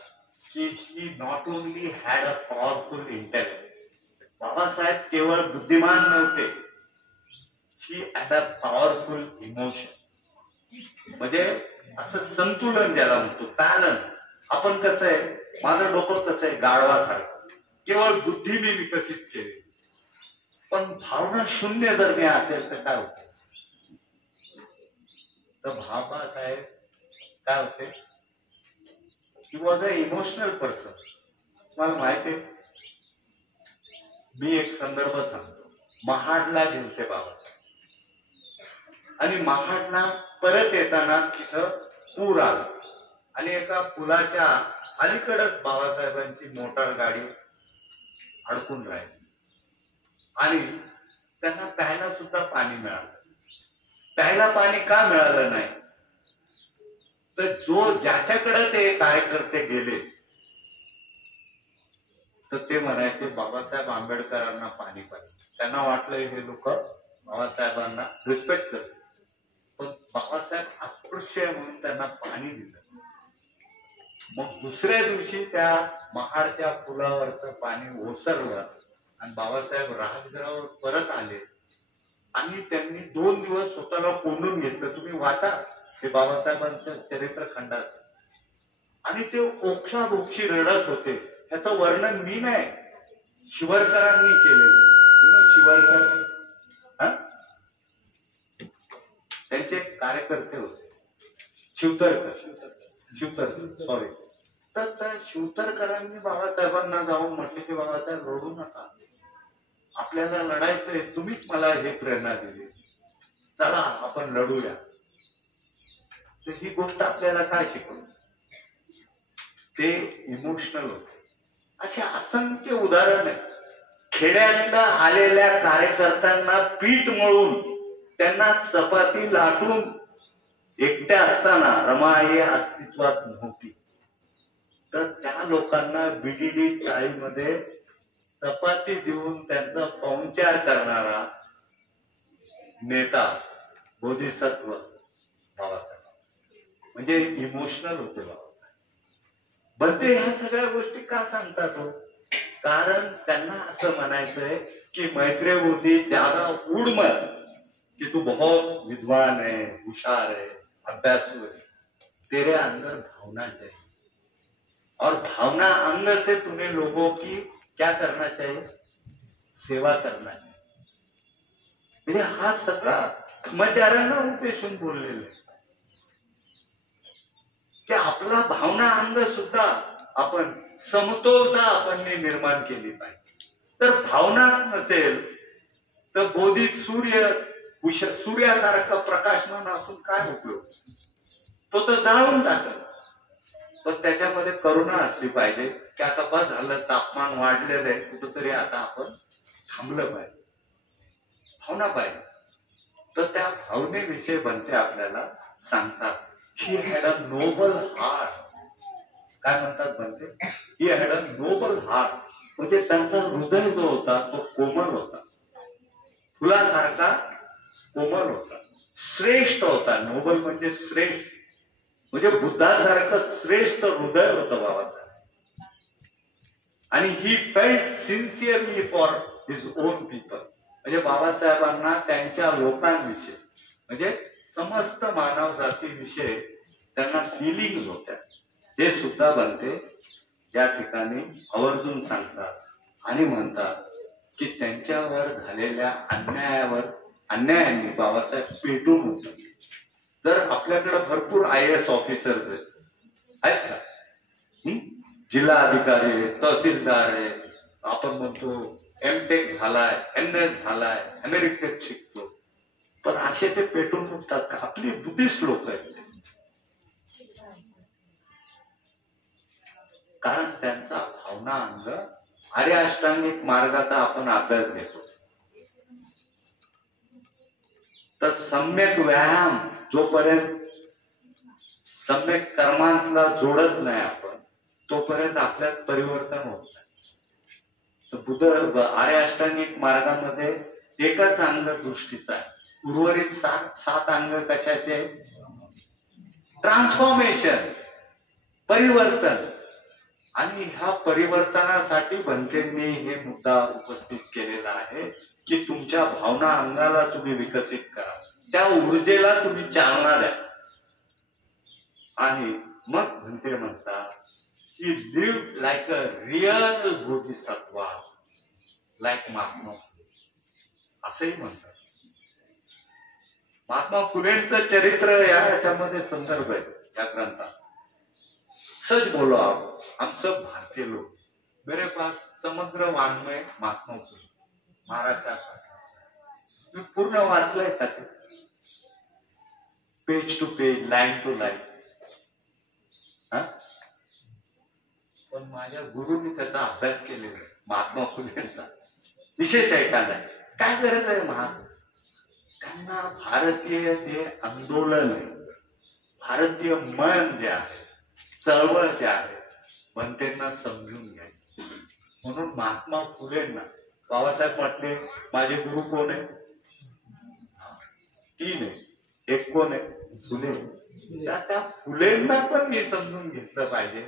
की he not only had a powerful intellect. Babasaheb केवळ बुद्धिमान नव्हते, he had a powerful emotion. म्हणजे असं संतुलन ज्याला म्हणतो, बॅलन्स. आपण कसं आहे, माझं डोकं कसं आहे, गाढवासारखं केवळ बुद्धीने विकसित केले, पण भावना शून्य जर मी असेल तर काय होते? तर बाबासाहेब काय होते? ही वॉज अ इमोशनल पर्सन. तुम्हाला माहिती आहे, मी एक संदर्भ सांगतो. महाडला गेलते बाबासाहेब आणि महाडला परत येताना तिथं पूर आला आणि एका पुलाच्या अलीकडेच बाबासाहेबांची मोटार गाडी अडकून राहिली आणि त्यांना प्यायला सुद्धा पाणी मिळालं. प्यायला पाणी का मिळालं नाही? तर ज्याच्याकडे ते कार्यकर्ते गेले तर ते म्हणायचे बाबासाहेब आंबेडकरांना पाणी पाहिजे. त्यांना वाटलं हे लोक बाबासाहेबांना रिस्पेक्ट करतात, पण बाबासाहेब अस्पृश्य आहे म्हणून त्यांना पाणी दिलं. मग दुसऱ्या दिवशी त्या महाडच्या पुलावरचं पाणी ओसरलं आणि बाबासाहेब राजगृहावर परत आले आणि त्यांनी 2 दिवस स्वतःला कोंडून घेतलं. तुम्ही वाचा हे बाबासाहेबांच्या चरित्रखंडात. आणि ते ओक्साबोक्षी रडत होते. त्याचं वर्णन मी नाही, शिवरकरांनी केलेलं. शिवरकर त्यांचे कार्यकर्ते होते, शिवतरकर सॉरी. तर त्या शिवतरकरांनी बाबासाहेबांना जाऊन म्हटले की बाबासाहेब रडू नका, आपल्याला लढायचंय, तुम्हीच मला हे प्रेरणा दिली, चला आपण लढूया. तर ही गोष्ट आपल्याला काय शिकवते? ते इमोशनल होते. असे असंख्य उदाहरण आहे. खेड्यातल्या आलेल्या कार्यकर्त्यांना पीठ मळून त्यांना चपाती लाटून एकट्या असताना रमाई अस्तित्वात नव्हती, तर त्या लोकांना बीडीडी चाळीमध्ये चपाती देऊन त्यांचा पाहुणचार करणारा नेता बोधिसत्व बाबासाहेब. म्हणजे इमोशनल होते बाबासाहेब. बंदे ह्या सगळ्या गोष्टी का सांगतात हो? कारण त्यांना असं म्हणायचंय की मैत्रेय बुद्धि ज्यादा उड़ मत कि तू बहुत विद्वान है, होशियार है, अभ्यासू है, तेरे अंदर भावना चाहिए और भावना अंग से तुम्हें लोगों की क्या करना चाहिए? सेवा करना चाहिए. म्हणजे हा सगळा कर्मचाऱ्यांना उद्देशून बोललेला आहे की आपला भावना अंग सुद्धा आपण समतोलता आपण निर्माण केली पाहिजे. तर भावना नसेल तर बोधित सूर्यासारखा प्रकाशमान असून काय उपयोग? तो तर जाळून टाकल. पण त्याच्यामध्ये करुणा असली पाहिजे की आता बस झालं, तापमान वाढलेलं आहे, कुठंतरी आता आपण थांबलं पाहिजे, भावना पाहिजे. तर त्या भावनेविषयी बनते आपल्याला सांगतात, ही हॅड अ नोबल हार्ट. काय म्हणतात बनते, ही हॅड अ नोबल हार्ट. म्हणजे त्यांचा हृदय जो होता तो कोमल होता, फुलासारखा कोमल होता, श्रेष्ठ होता. नोबल म्हणजे श्रेष्ठ, म्हणजे बुद्धासारखं श्रेष्ठ हृदय होतं बाबासाहेब. आणि he felt sincerely for his on people. म्हणजे बाबासाहेबांना त्यांच्या लोकांविषयी, म्हणजे समस्त मानव जातीविषयी त्यांना फिलिंग होत्या. हे सुद्धा बनते या ठिकाणी आवर्जून सांगतात आणि म्हणतात की त्यांच्यावर झालेल्या अन्यायांनी बाबासाहेब पेटून उठले. जर आपल्याकडे भरपूर IAS ऑफिसर्स आहेत का, जिल्हा अधिकारी आहेत, तहसीलदार आहेत, आपण म्हणतो MTech झालाय, MS झालाय, अमेरिकेत शिकतो, पण असे ते पेटून उठतात का? आपली बुद्धिस्ट लोक आहेत, कारण त्यांचा भावना अंग आर्य अष्टांगिक मार्गाचा आपण अभ्यास घेतो. तर सम्यक व्यायाम जोपर्यंत सम्यक कर्मांतला जोडत नाही आपण, तोपर्यंत आपल्यात परिवर्तन होत नाही. तर बुद्ध आर्य अष्टांगिक मार्गामध्ये एकच अंग दृष्टीचा आहे, उर्वरित सात अंग कशाचे? ट्रान्सफॉर्मेशन, परिवर्तन. आणि ह्या परिवर्तनासाठी बनतेंनी हे मुद्दा उपस्थित केलेला आहे की तुमच्या भावना अंगाला तुम्ही विकसित करा, त्या ऊर्जेला तुम्ही चालना द्या. आणि मग म्हणते म्हणतात की live like a real Bodhisattva, like Mahatma Phule, असंही म्हणतात. महात्मा फुलेंचं चरित्र याच्यामध्ये संदर्भ आहे या ग्रंथात. सच बोलो आप, हम सब भारतीय लोग, मेरे पास समग्र वाङ्मय महात्मा फुले महाराष्ट्र शासन, मी पूर्ण वाचलंय का ते, page to page, line to line. पण माझ्या गुरुनी त्याचा अभ्यास केलेला आहे, महात्मा फुलेंचा. विशेष आहे का नाही? काय गरज आहे महात्मा? त्यांना भारतीय जे आंदोलन आहे, भारतीय मन जे आहे, चळवळ जे आहे, बनतेंना समजून घ्यायचं. म्हणून महात्मा फुलेंना बाबासाहेब म्हटले माझे गुरु कोण आहे? 3 आहे. एक कोण आहे? फुले. त्या फुलेंना पण मी समजून घेतलं पाहिजे,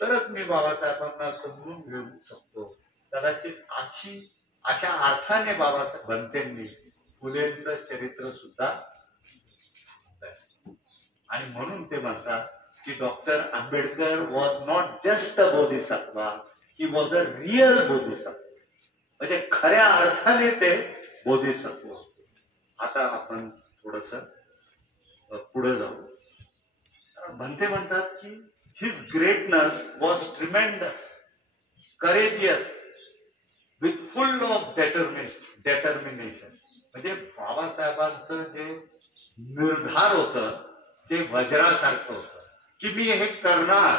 तरच मी बाबासाहेबांना समजून घेऊ शकतो. कदाचित अशा अर्थाने बाबासाहेब बनतेंनी फुलेंचं चरित्र सुद्धा, आणि म्हणून ते म्हणतात की doctor Ambedkar was not just a Bodhisattva, he was a real Bodhisattva. म्हणजे खऱ्या अर्थाने ते बोधिसत्व. आता आपण थोडस पुढे जाऊ. भंते म्हणतात की his greatness was tremendous, courageous, with full of determination. म्हणजे बाबासाहेबांचं जे निर्धार होतं ते वज्रासारखं होतं की मी हे करणार.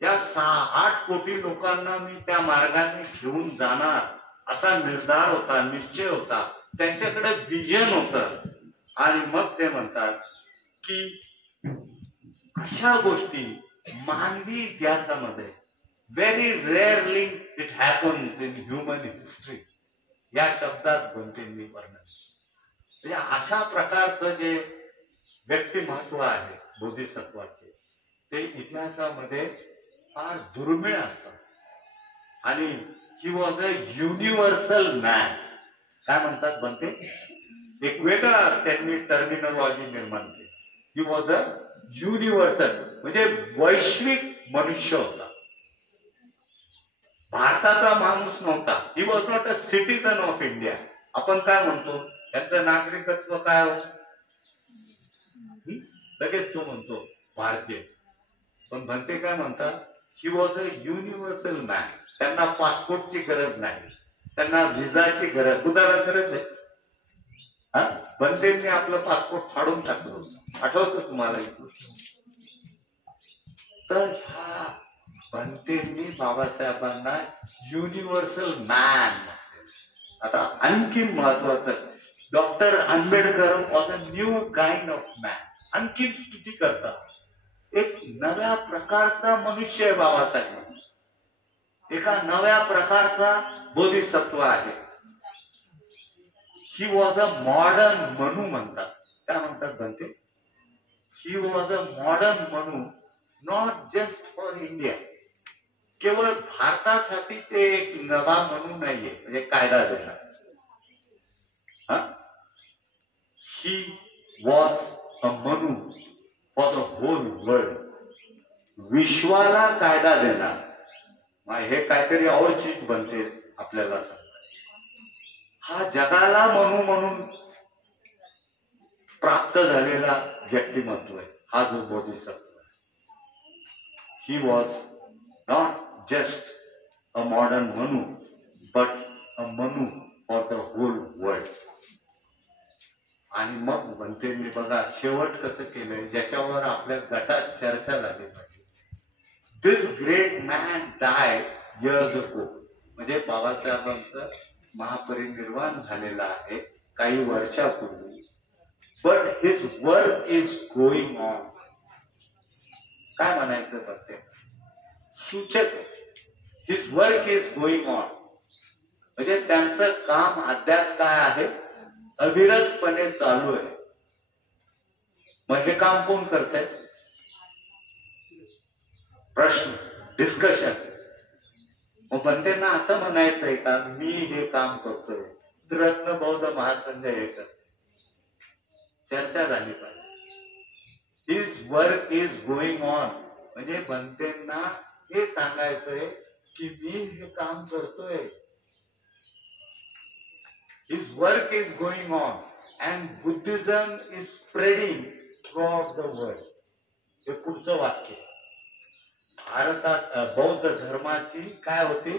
या 6-8 कोटी लोकांना मी त्या मार्गाने घेऊन जाणार, असा निर्धार होता, निश्चय होता. त्यांच्याकडे विजन होतं. आणि मग ते म्हणतात की अशा गोष्टी मानवी इतिहासामध्ये very rarely it happens in human history, या शब्दात बनतेंनी वर्णन. म्हणजे अशा प्रकारचं जे व्यक्तिमत्व आहे बोधिसत्वाचे, ते इतिहासामध्ये फार दुर्मिळ असतात. आणि ही वॉज अ युनिव्हर्सल मॅन. काय म्हणतात बनते? एक वेगळा त्यांनी टर्मिनॉलॉजी निर्माण केली. ही वॉज अ युनिव्हर्सल, म्हणजे वैश्विक मनुष्य होता. भारताचा माणूस नव्हता. ही was not a citizen of India. आपण काय म्हणतो, त्याचं नागरिकत्व काय हो, लगेच तो म्हणतो भारतीय. पण भंते काय म्हणतात, he was a universal man. त्यांना पासपोर्टची गरज नाही, त्यांना व्हिसाची गरज, बुद्धाला गरज आहे. बनतेंनी आपलं पासपोर्ट फाडून टाकलं, आठवतं तुम्हाला? तर ह्या बनतेंनी बाबासाहेबांना युनिव्हर्सल मॅन, आता आणखी महत्वाचं, doctor Ambedkar was a new kind of man. आणखी स्तुती करतात, एक नव्या प्रकारचा मनुष्य आहे बाबासाहेब, एका नव्या प्रकारचा बोधिसत्व आहे. He was a modern Manu म्हणतात. काय म्हणतात बनते? ही was a modern Manu, not just for India. केवळ भारतासाठी ते एक नवा मनू नाहीये, म्हणजे कायदा देणार. He was a Manu for the whole world. विश्वाला कायदा देणार. हे काहीतरी और चीज बनते आपल्याला सांगतात. हा जगाला मनू म्हणून प्राप्त झालेला व्यक्तिमत्व आहे हा जो बोधिसत्व आहे. He was not just a modern Manu, but a Manu for the whole world. आणि मग म्हणते मी बघा शेवट कसं केलंय, ज्याच्यावर आपल्या गटात चर्चा झाली पाहिजे. This great man died years ago. म्हणजे बाबासाहेबांचं महापरिनिर्वाण झालेलं आहे काही वर्षापूर्वी. But his work is going on. काय म्हणायचं सत्य सूचक, his work is going on म्हणजे त्यांचं काम अद्याप काय आहे, अविरतपणे चालू आहे. मग हे काम कोण करतंय? प्रश्न, डिस्कशन. मग बनतेंना असं म्हणायचंय का मी हे काम करतोय, रत्न बौद्ध महासंघ हे करतोय? चर्चा झाली पाहिजे. His work is going on म्हणजे बनतेंना हे सांगायचंय की मी हे काम करतोय. His work is going on and Buddhism is spreading throughout the world. हे पुढचं वाक्य. भारतात बौद्ध धर्माची काय होती,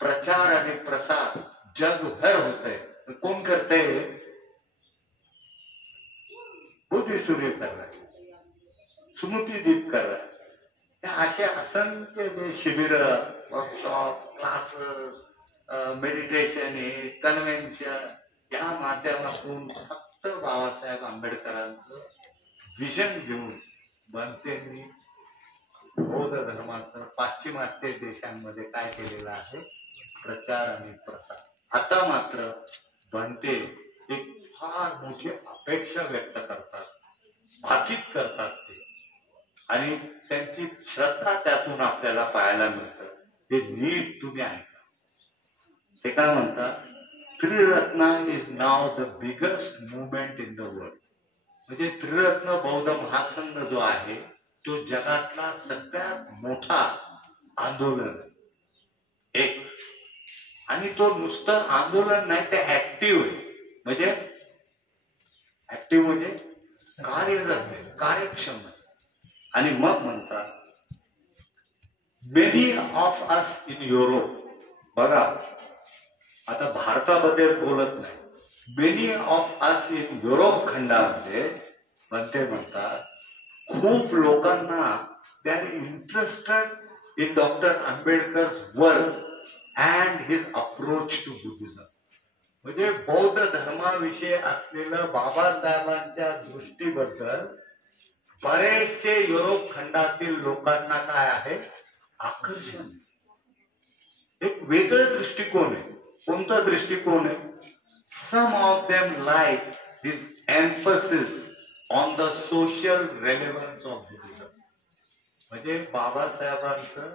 प्रचार आणि प्रसार जगभर होतंय. कोण करतंय? बुद्धिसूर्य कर रहा है, स्मृतिदीप कर रहा है. असे असंख्य शिबिर, वर्कशॉप, क्लासेस, मेडिटेशन आहे, कन्व्हेन्शन, या माध्यमातून फक्त बाबासाहेब आंबेडकरांचं विजन घेऊन बनतेंनी बौद्ध धर्माचं पाश्चिमात्य देशांमध्ये काय केलेलं आहे, प्रचार आणि प्रसार. आता मात्र बनते एक फार मोठी अपेक्षा व्यक्त करतात, भाकीत करतात ते, आणि त्यांची श्रद्धा त्यातून आपल्याला पाहायला मिळतं. ते नीट तुम्ही ऐका. ते काय म्हणतात, Triratna is now the biggest movement in the world. म्हणजे त्रिरत्न बौद्ध महासंघ जो आहे तो जगातला सगळ्यात मोठा आंदोलन एक. आणि तो नुसतं आंदोलन नाही, ते ऍक्टिव्ह आहे. म्हणजे ऍक्टिव्ह म्हणजे कार्यरत आहे, कार्यक्षम आहे. आणि मग म्हणतात many of us in Europe. बघा आता भारताबद्दल बोलत नाही, many of us in Europe खंडामध्ये म्हणतात खूप लोकांना they are interested in doctor Ambedkar's work and his approach to Buddhism. म्हणजे बौद्ध धर्माविषयी असलेलं बाबासाहेबांच्या दृष्टीबद्दल बरेचसे युरोप खंडातील लोकांना काय आहे, आकर्षण. एक वेगळं दृष्टिकोन आहे. कोणता दृष्टिकोन आहे? Some of them like his emphasis on the social relevance of Buddhism. म्हणजे बाबासाहेबांचं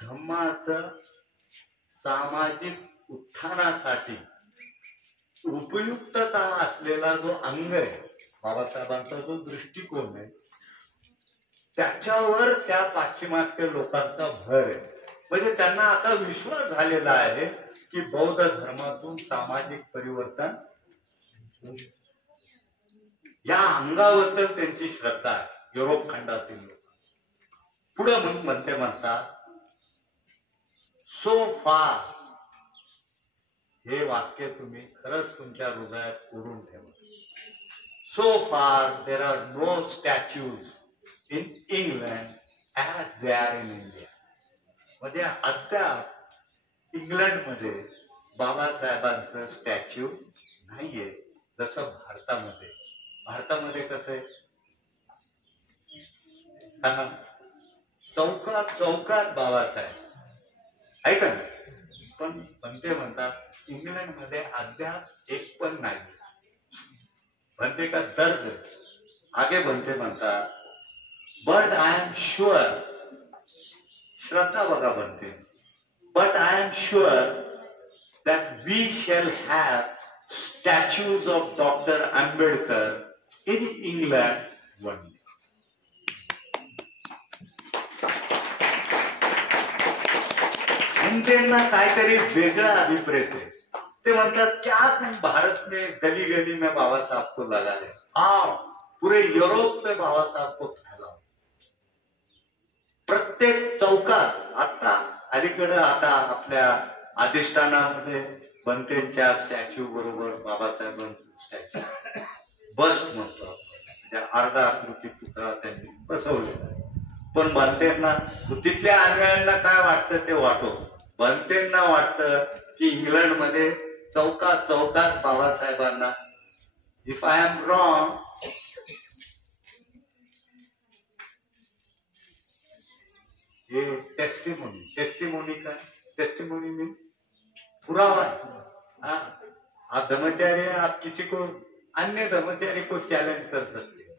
धम्माचं सामाजिक उत्थानासाठी उपयुक्तता असलेला जो अंग आहे, बाबासाहेबांचा जो दृष्टिकोन आहे, त्याच्यावर त्या पाश्चिमात्य लोकांचा भर आहे. म्हणजे त्यांना आता विश्वास झालेला आहे की बौद्ध धर्मातून सामाजिक परिवर्तन, या अंगाबद्दल त्यांची श्रद्धा आहे युरोप खंडातील लोक. पुढे म्हणतात सो फार, हे वाक्य तुम्ही खरंच तुमच्या हृदयात कोरून ठेवा. So far there are no statues in England as they are in India. म्हणजे अद्याप इंग्लंडमध्ये बाबासाहेबांचं स्टॅच्यू नाहीये जसं भारतामध्ये कसं आहे सांगा, चौकात चौकात बाबासाहेब ऐका ना. पण बनते म्हणतात इंग्लंडमध्ये अद्याप एक पण नाही. बनते का दर्द आगे बनते म्हणतात, बट आय एम शुअर, श्रद्धा बघा बनते, but I am sure that we shall have statues of Dr. Ambedkar in England one day. उनका काहीतरी वेगळा अभिप्रेत है. ते म्हणतात क्या तुम भारत में गली गली में बाबा साहब को लगा रहे, आओ पूरे यूरोप में बाबा साहब को फैलाओ. प्रत्येक चौकात आता अलीकडे आता आपल्या अधिष्ठानामध्ये बनतेंच्या स्टॅच्यू बरोबर बाबासाहेबांचं स्टॅच्यू बस्ट म्हणतो म्हणजे अर्धा आकृती पुतळा त्यांनी बसवलेला आहे. पण बनतेंना तिथल्या अन्यायांना काय वाटतं ते वाटो. बनतेंना वाटतं की इंग्लंडमध्ये चौकात चौकात बाबासाहेबांना, इफ आय एम रॉंग, ये टेस्टिमोनी का टेस्टिमोनी मीन्स पुरावा है. आप धर्मचारी हैं, आप किसी को अन्य धर्मचारी को चैलेंज कर सकते हैं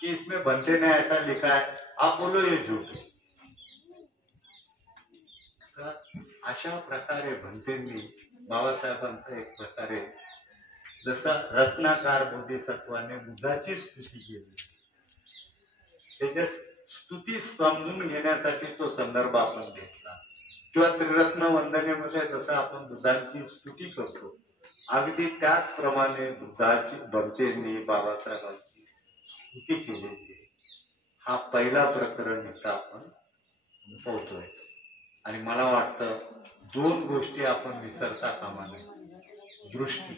कि इसमें बनते ने ऐसा लिखा है, आप बोलो ये झूठ. अशा प्रकारे बनतेंनी बाबासाहेबांचा एक प्रकारे जसा रत्नाकार बोधिसत्वाने बुद्धाची स्तुती केली, त्याच्या स्तुती समजून घेण्यासाठी तो संदर्भ आपण घेतला. किंवा त्रिरत्न वंदनेमध्ये जसं आपण बुद्धांची स्तुती करतो अगदी त्याचप्रमाणे बुद्धाची बनतेंनी बाबासाहेबांची स्तुती केलेली. हा पहिला प्रकरण इथं आपण पोहतोय. आणि मला वाटतं दोन गोष्टी आपण विसरता कामा नये. दृष्टी,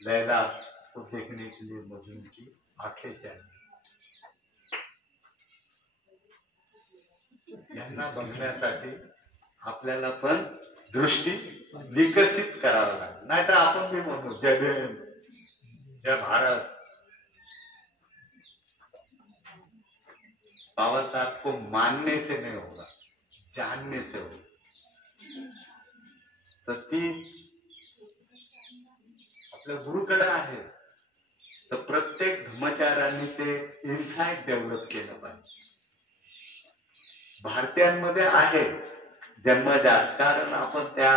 लैला को देखने के लिए मजनू की आंखें चाहिए. यांना बघण्यासाठी आपल्याला पण दृष्टी विकसित करावी लागेल. नाहीतर आपण बी म्हणतो जय भीम, जय भारत. बाबा साहब को मानने से नहीं होगा, जानने से होगा. तर ती आपल्या गुरुकडे आहे. तर प्रत्येक धर्मचार्यांनी ते इन्साइट डेव्हलप केलं पाहिजे. भारतीयांमध्ये आहे जन्मजात, कारण आपण त्या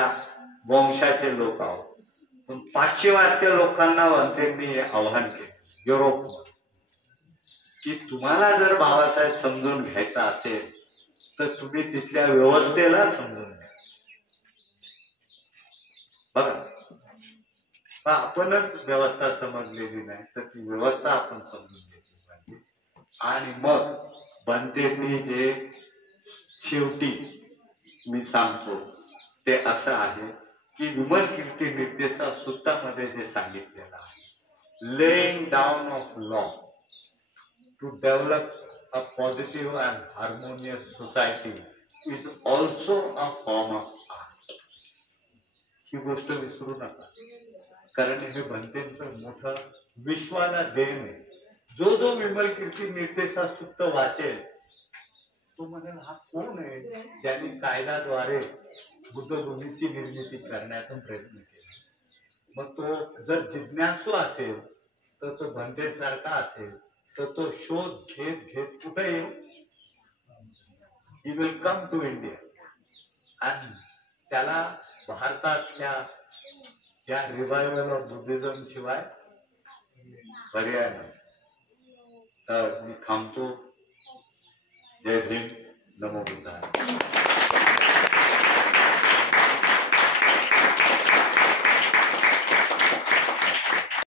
वंशाचे लोक आहोत. पण पाश्चिमात्य लोकांना बनतेंनी आव्हान केलं युरोपमध्ये की तुम्हाला जर बाबासाहेब समजून घ्यायचा असेल तर तुम्ही तिथल्या व्यवस्थेला समजून घ्या. बघा, आपणच व्यवस्था समजलेली नाही तर ती व्यवस्था आपण समजून घेतली पाहिजे. आणि मग बनतेंनी जे शेवटी मी सांगतो ते असं आहे की विमल कीर्ती निर्देशा सूत्रामध्ये जे सांगितलेलं आहे, laying down of law to develop a positive and harmonious society is also a form of art. ही गोष्ट विसरू नका, कारण हे बनतेंचं मोठं विश्वाला देण आहे. जो जो विमल कीर्ती निर्देशा सूत्र वाचेल तो म्हणेल हा कोण आहे ज्यांनी कायद्याद्वारे बुद्धभूमीची निर्मिती करण्याचा प्रयत्न केला. मग तो जर जिज्ञासू असेल तर तो बनतेसारखा असेल तर तो शोध घेत घेत कुठे येईल, he will come to India. आणि त्याला भारतातल्या या रिवायवल ऑफ बुद्धिझम शिवाय पर्याय नाही. तर मी थांबतो. जय भीम, नमो बुद्धाय.